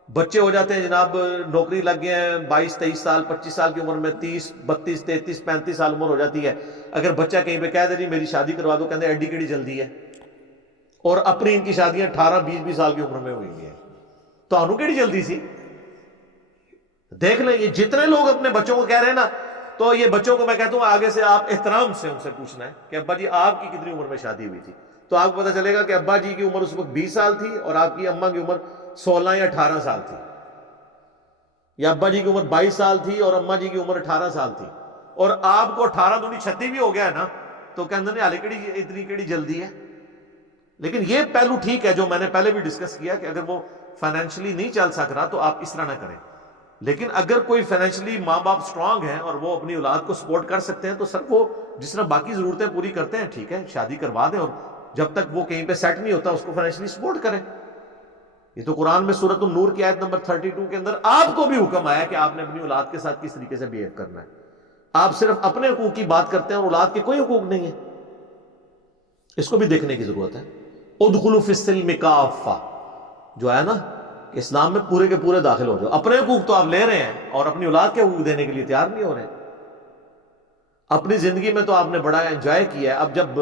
بچے ہو جاتے ہیں جناب, نوکری لگ گئے ہیں, 22-23 سال 25 سال کی عمر میں 30 32 33 35 سال عمر ہو جاتی ہے. اگر بچہ کہیں پہ کہہ دے جی میری شادی کروا دو, کہتے ہیں ایڈی کیڑی جلدی ہے, اور اپنی ان کی شادیاں 18-20 سال کی عمر میں ہوئی ہیں. تو انہوں کیڑی جلدی سی. دیکھ لیں یہ جتنے لوگ اپنے بچوں کو کہہ رہے ہیں نا, تو یہ بچوں کو میں کہتا ہوں آگے سے آپ احترام سے ان سے پوچھنا ہے کہ ابا جی آپ کی کتنی عمر میں شادی ہوئی تھی. تو آپ کو پتہ چلے گا کہ ابا جی کی عمر اس وقت 20 سال تھی اور آپ کی اماں کی عمر 16 یا 18 سال تھی, یا ابا جی کی عمر 22 سال تھی اور اماں جی کی عمر 18 سال تھی, اور آپ کو 18 دونی 36 بھی ہو گیا ہے نا, تو کہتے ہیں حالے کیڑی اتنی کیڑی جلدی ہے. لیکن یہ پہلو ٹھیک ہے جو میں نے پہلے بھی ڈسکس کیا کہ اگر وہ فائنینشلی نہیں چل سک رہا تو آپ اس طرح نہ کریں. لیکن اگر کوئی فائنینشلی ماں باپ سٹرونگ ہیں اور وہ اپنی اولاد کو سپورٹ کر سکتے ہیں تو سر وہ جس طرح باقی ضرورتیں پوری کرتے ہیں, ٹھیک ہے شادی کروا دیں, اور جب تک وہ کہیں پہ سیٹ نہیں ہوتا اس کو فائنینشلی سپورٹ کریں. یہ تو قرآن میں سورۃ النور کی آیت نمبر 32 کے اندر آپ کو بھی حکم آیا کہ آپ نے اپنی اولاد کے ساتھ کس طریقے سے بیہیو کرنا ہے. آپ صرف اپنے حقوق کی بات کرتے ہیں اور اولاد کے کوئی حقوق نہیں ہے. اس کو بھی دیکھنے کی ضرورت ہے. ادخلوا فی السلم کافہ جو ہے نا, اسلام میں پورے کے پورے داخل ہو جاؤ. اپنے حقوق تو آپ لے رہے ہیں اور اپنی اولاد کے حقوق دینے کے لیے تیار نہیں ہو رہے. اپنی زندگی میں تو آپ نے بڑا انجوائے کیا ہے, اب جب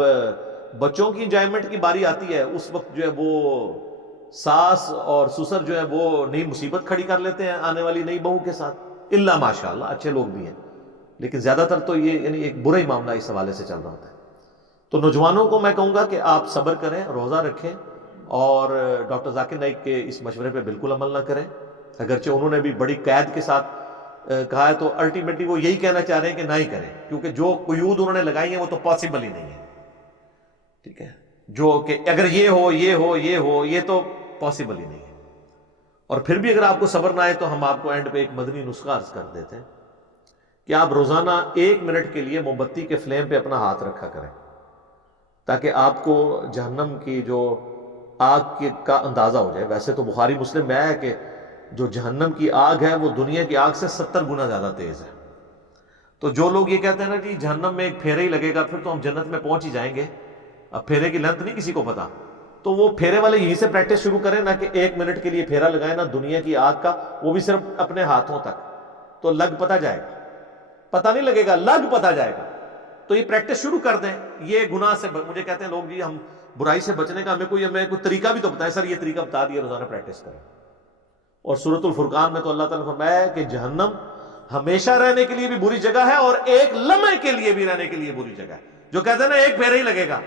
بچوں کی انجوائمنٹ کی باری آتی ہے اس وقت جو ہے وہ ساس اور سسر جو ہے وہ نئی مصیبت کھڑی کر لیتے ہیں آنے والی نئی بہو کے ساتھ، الا ماشاءاللہ اچھے لوگ بھی ہیں، لیکن زیادہ تر تو یہ یعنی ایک برا ہی معاملہ اس حوالے سے چل رہا ہوتا ہے۔ تو نوجوانوں کو میں کہوں گا کہ آپ صبر کریں، روزہ رکھیں، اور ڈاکٹر ذاکر نائک کے اس مشورے پہ بالکل عمل نہ کریں، اگرچہ انہوں نے بھی بڑی قید کے ساتھ کہا ہے، تو الٹیمیٹلی وہ یہی کہنا چاہ رہے ہیں کہ نہ ہی کریں، کیونکہ جو قیود انہوں نے لگائی ہیں وہ تو پاسبل ہی نہیں ہے، ٹھیک ہے، جو کہ اگر یہ ہو یہ ہو یہ ہو، یہ تو پاسبل ہی نہیں ہے۔ اور پھر بھی اگر آپ کو صبر نہ آئے تو ہم آپ کو اینڈ پہ ایک مدنی نسخہ عرض کر دیتے ہیں کہ آپ روزانہ 1 منٹ کے لیے موم بتی کے فلیم پہ اپنا ہاتھ رکھا کریں، تاکہ آپ کو جہنم کی جو آگ کا اندازہ ہو جائے۔ ویسے تو بخاری مسلم میں ہے کہ جو جہنم کی آگ ہے وہ دنیا کی آگ سے 70 گنا زیادہ تیز ہے۔ تو جو لوگ یہ کہتے ہیں نا جی جہنم میں ایک پھیرا ہی لگے گا پھر تو ہم جنت میں پہنچ ہی جائیں گے، اب پھیرے کی لینتھ نہیں کسی کو پتا، تو وہ پھیرے والے یہیں سے پریکٹس شروع کریں، نہ کہ 1 منٹ کے لیے پھیرا لگائیں، نہ دنیا کی آگ کا، وہ بھی صرف اپنے ہاتھوں تک، تو لگ پتا جائے گا، پتہ نہیں لگے گا، لگ پتا جائے گا۔ تو یہ پریکٹس شروع کر دیں۔ یہ گناہ سے مجھے کہتے ہیں لوگ جی ہم برائی سے بچنے کا ہمیں کوئی طریقہ بھی تو بتائیں، سر یہ طریقہ بتا دیا، روزانہ پریکٹس کریں۔ اور سورۃ الفرقان میں تو اللہ تعالیٰ نے فرمایا ہے کہ جہنم ہمیشہ رہنے کے لیے بھی بری جگہ ہے اور ایک لمحے کے لیے بھی رہنے کے لیے بری جگہ ہے۔ جو کہتے ہیں نا ایک پھیرا ہی لگے گا،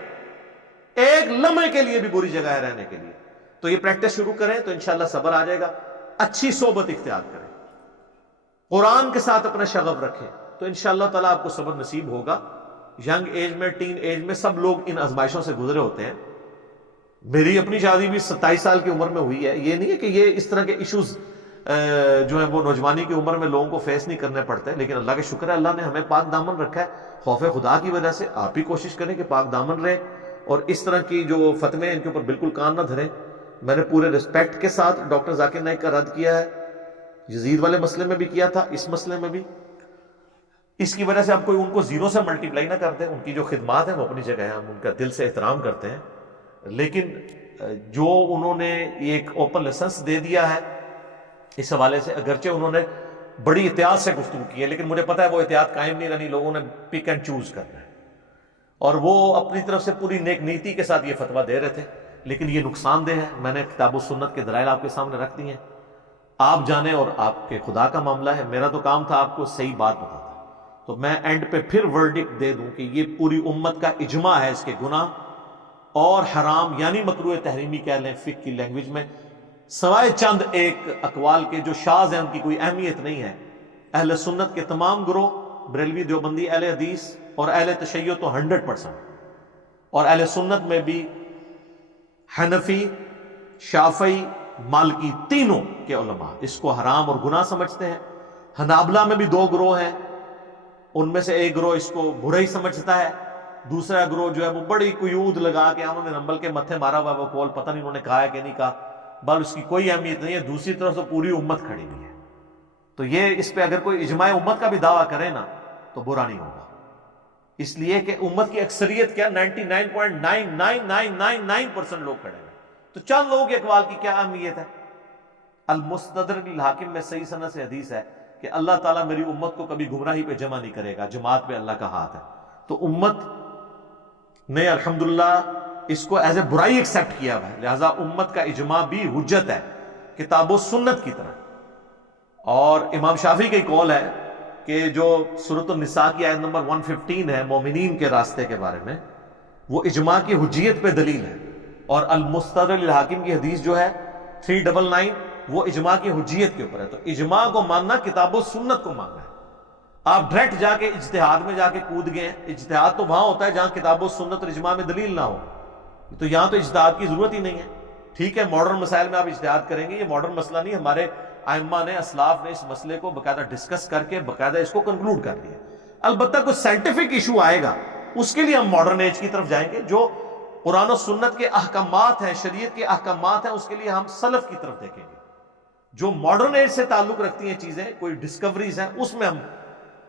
ایک لمحے کے لیے بھی بری جگہ ہے رہنے کے لیے۔ تو یہ پریکٹس شروع کریں تو انشاءاللہ صبر آ جائے گا۔ اچھی صحبت اختیار کریں، قرآن کے ساتھ اپنا شغف رکھیں، تو انشاءاللہ تعالیٰ آپ کو صبر نصیب ہوگا۔ ینگ ایج میں، ٹین ایج میں سب لوگ ان آزمائشوں سے گزرے ہوتے ہیں۔ میری اپنی شادی بھی 27 سال کی عمر میں ہوئی ہے۔ یہ نہیں ہے کہ یہ اس طرح کے ایشوز جو ہیں وہ نوجوانی کی عمر میں لوگوں کو فیس نہیں کرنے پڑتے، لیکن اللہ کا شکر ہے اللہ نے ہمیں پاک دامن رکھا ہے۔ خوف خدا کی وجہ سے آپ بھی کوشش کریں کہ پاک دامن رہیں، اور اس طرح کی جو فتوے ہیں ان کے اوپر بالکل کان نہ دھریں۔ میں نے پورے رسپیکٹ کے ساتھ ڈاکٹر ذاکر نائک کا رد کیا ہے، یزید والے مسئلے میں بھی کیا تھا، اس مسئلے میں بھی۔ اس کی وجہ سے آپ کوئی ان کو زیرو سے ملٹیپلائی نہ کرتے، ان کی جو خدمات ہیں وہ اپنی جگہ ہیں، ہم ان کا دل سے احترام کرتے ہیں، لیکن جو انہوں نے ایک اوپن لائسنس دے دیا ہے اس حوالے سے، اگرچہ انہوں نے بڑی احتیاط سے گفتگو کی ہے، لیکن مجھے پتا ہے وہ احتیاط قائم نہیں رہی، لوگوں نے پک اینڈ چوز کرنا ہے، اور وہ اپنی طرف سے پوری نیک نیتی کے ساتھ یہ فتویٰ دے رہے تھے، لیکن یہ نقصان دہ ہے۔ میں نے کتاب و سنت کے دلائل آپ کے سامنے رکھ دی ہیں، آپ جانیں، اور آپ کے خدا کا معاملہ ہے، میرا تو کام تھا آپ کو صحیح بات بتاتا۔ تو میں اینڈ پہ پھر ورڈکٹ دے دوں کہ یہ پوری امت کا اجماع ہے اس کے گناہ اور حرام، یعنی مکروہ تحریمی کہہ لیں فقہ کی لینگویج میں، سوائے چند ایک اقوال کے جو شاذ ہیں، ان کی کوئی اہمیت نہیں ہے۔ اہل سنت کے تمام گروہ، بریلوی، دیوبندی، اہل حدیث اور اہل تشیع تو 100%، اور اہل سنت میں بھی حنفی، شافعی، مالکی، تینوں کے علماء اس کو حرام اور گناہ سمجھتے ہیں۔ حنابلہ میں بھی 2 گروہ ہیں، ان میں سے ایک گروہ اس کو برا ہی سمجھتا ہے، دوسرا گروہ جو ہے وہ بڑی قیود لگا کے احمد بن حنبل کے متھے مارا ہوا وہ قول، پتہ نہیں انہوں نے کہا ہے کہ نہیں کہا، بل اس کی کوئی اہمیت نہیں ہے۔ دوسری طرف تو پوری امت کھڑی ہوئی ہے، تو یہ اس پہ اگر کوئی اجماع امت کا بھی دعویٰ کرے نا تو برا نہیں ہوگا، اس لیے کہ امت کی اکثریت کیا 99.99999% لوگ کھڑے ہیں، تو چند لوگوں کے اقوال کی کیا اہمیت ہے۔ المستدرک الحاکم میں صحیح سند سے حدیث ہے کہ اللہ تعالیٰ میری امت کو کبھی گمراہی پہ جمع نہیں کرے گا، جماعت پہ اللہ کا ہاتھ ہے۔ تو امت نے الحمدللہ اس کو ایز اے برائی ایکسیپٹ کیا ہوا ہے، لہٰذا امت کا اجماع بھی حجت ہے کتاب و سنت کی طرح۔ اور امام شافعی کا قول ہے کہ جو سورۃ النساء کی آیت نمبر 115 ہے مومنین کے راستے کے بارے میں، وہ اجماع کی حجیت پہ دلیل ہے، اور المستدرک الحاکم کی حدیث جو ہے 399 وہ اجماع کی حجیت کے اوپر ہے۔ تو اجماع کو ماننا کتاب و سنت کو ماننا ہے۔ آپ ڈائریکٹ جا کے اجتہاد میں جا کے کود گئے، اجتہاد تو وہاں ہوتا ہے جہاں کتاب و سنت اور اجماع میں دلیل نہ ہو، تو یہاں تو اجتہاد کی ضرورت ہی نہیں ہے۔ ٹھیک ہے ماڈرن مسائل میں آپ اجتہاد کریں گے، یہ ماڈرن مسئلہ نہیں، ہمارے ائمہ نے، اسلاف نے اس مسئلے کو باقاعدہ ڈسکس کر کے باقاعدہ اس کو کنکلوڈ کر دیا۔ البتہ کوئی سائنٹیفک ایشو آئے گا اس کے لیے ہم ماڈرن ایج کی طرف جائیں گے، جو قرآن و سنت کے احکامات ہیں، شریعت کے احکامات ہیں، اس کے لیے ہم سلف کی طرف دیکھیں گے۔ جو ماڈرن ایج سے تعلق رکھتی ہیں چیزیں، کوئی ڈسکوریز ہیں، اس میں ہم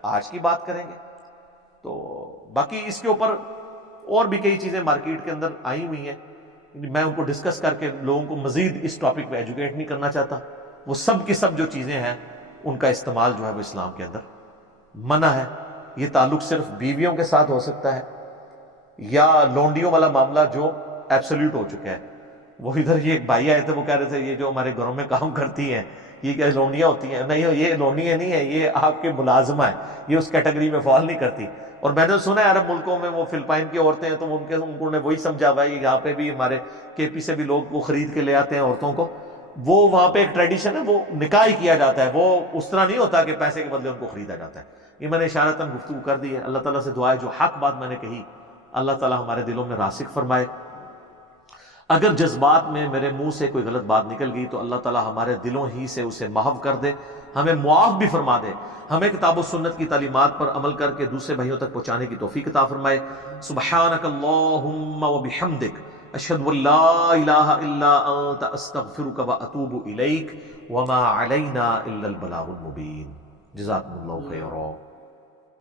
آج کی بات کریں گے۔ تو باقی اس کے اوپر اور بھی کئی چیزیں مارکیٹ کے اندر آئی ہوئی ہیں، میں ان کو ڈسکس کر کے لوگوں کو مزید اس ٹاپک پہ ایجوکیٹ نہیں کرنا چاہتا۔ وہ سب کی سب جو چیزیں ہیں ان کا استعمال جو ہے وہ اسلام کے اندر منع ہے۔ یہ تعلق صرف بیویوں کے ساتھ ہو سکتا ہے، یا لونڈیوں والا معاملہ جو ایبسلیوٹ ہو چکا ہے. وہ ادھر یہ ایک بھائی آئے تھے, وہ کہہ رہے تھے یہ جو ہمارے گھروں میں کام کرتی ہیں یہ کیا لونڈیاں ہوتی ہیں؟ نہیں, یہ لونڈیاں نہیں ہیں, یہ آپ کے ملازمہ ہیں, یہ اس کیٹیگری میں فال نہیں کرتی. اور میں نے سنا ہے عرب ملکوں میں وہ فلپائن کی عورتیں ہیں تو ان کو نے وہی سمجھا ہوا ہے. یہاں پہ بھی ہمارے کے پی سے بھی لوگ وہ خرید کے لے آتے ہیں عورتوں کو. وہ وہاں پہ ایک ٹریڈیشن ہے, وہ نکاح کیا جاتا ہے, وہ اس طرح نہیں ہوتا کہ پیسے کے بدلے ان کو خریدا جاتا ہے. یہ میں نے اشارتاً گفتگو کر دی ہے. اللہ تعالیٰ سے دعا ہے جو حق بات میں نے کہی اللہ تعالیٰ ہمارے دلوں میں راسخ فرمائے. اگر جذبات میں میرے منہ سے کوئی غلط بات نکل گئی تو اللہ تعالیٰ ہمارے دلوں ہی سے اسے محو کر دے, ہمیں معاف بھی فرما دے, ہمیں کتاب و سنت کی تعلیمات پر عمل کر کے دوسرے بھائیوں تک پہنچانے کی توفیق عطا فرمائے. سبحانک اللہم و بحمدک اشہد ان لا الہ الا انت استغفرک و اتوب الیک وما علینا الا البلاغ المبین. جزاکم اللہ خیرا.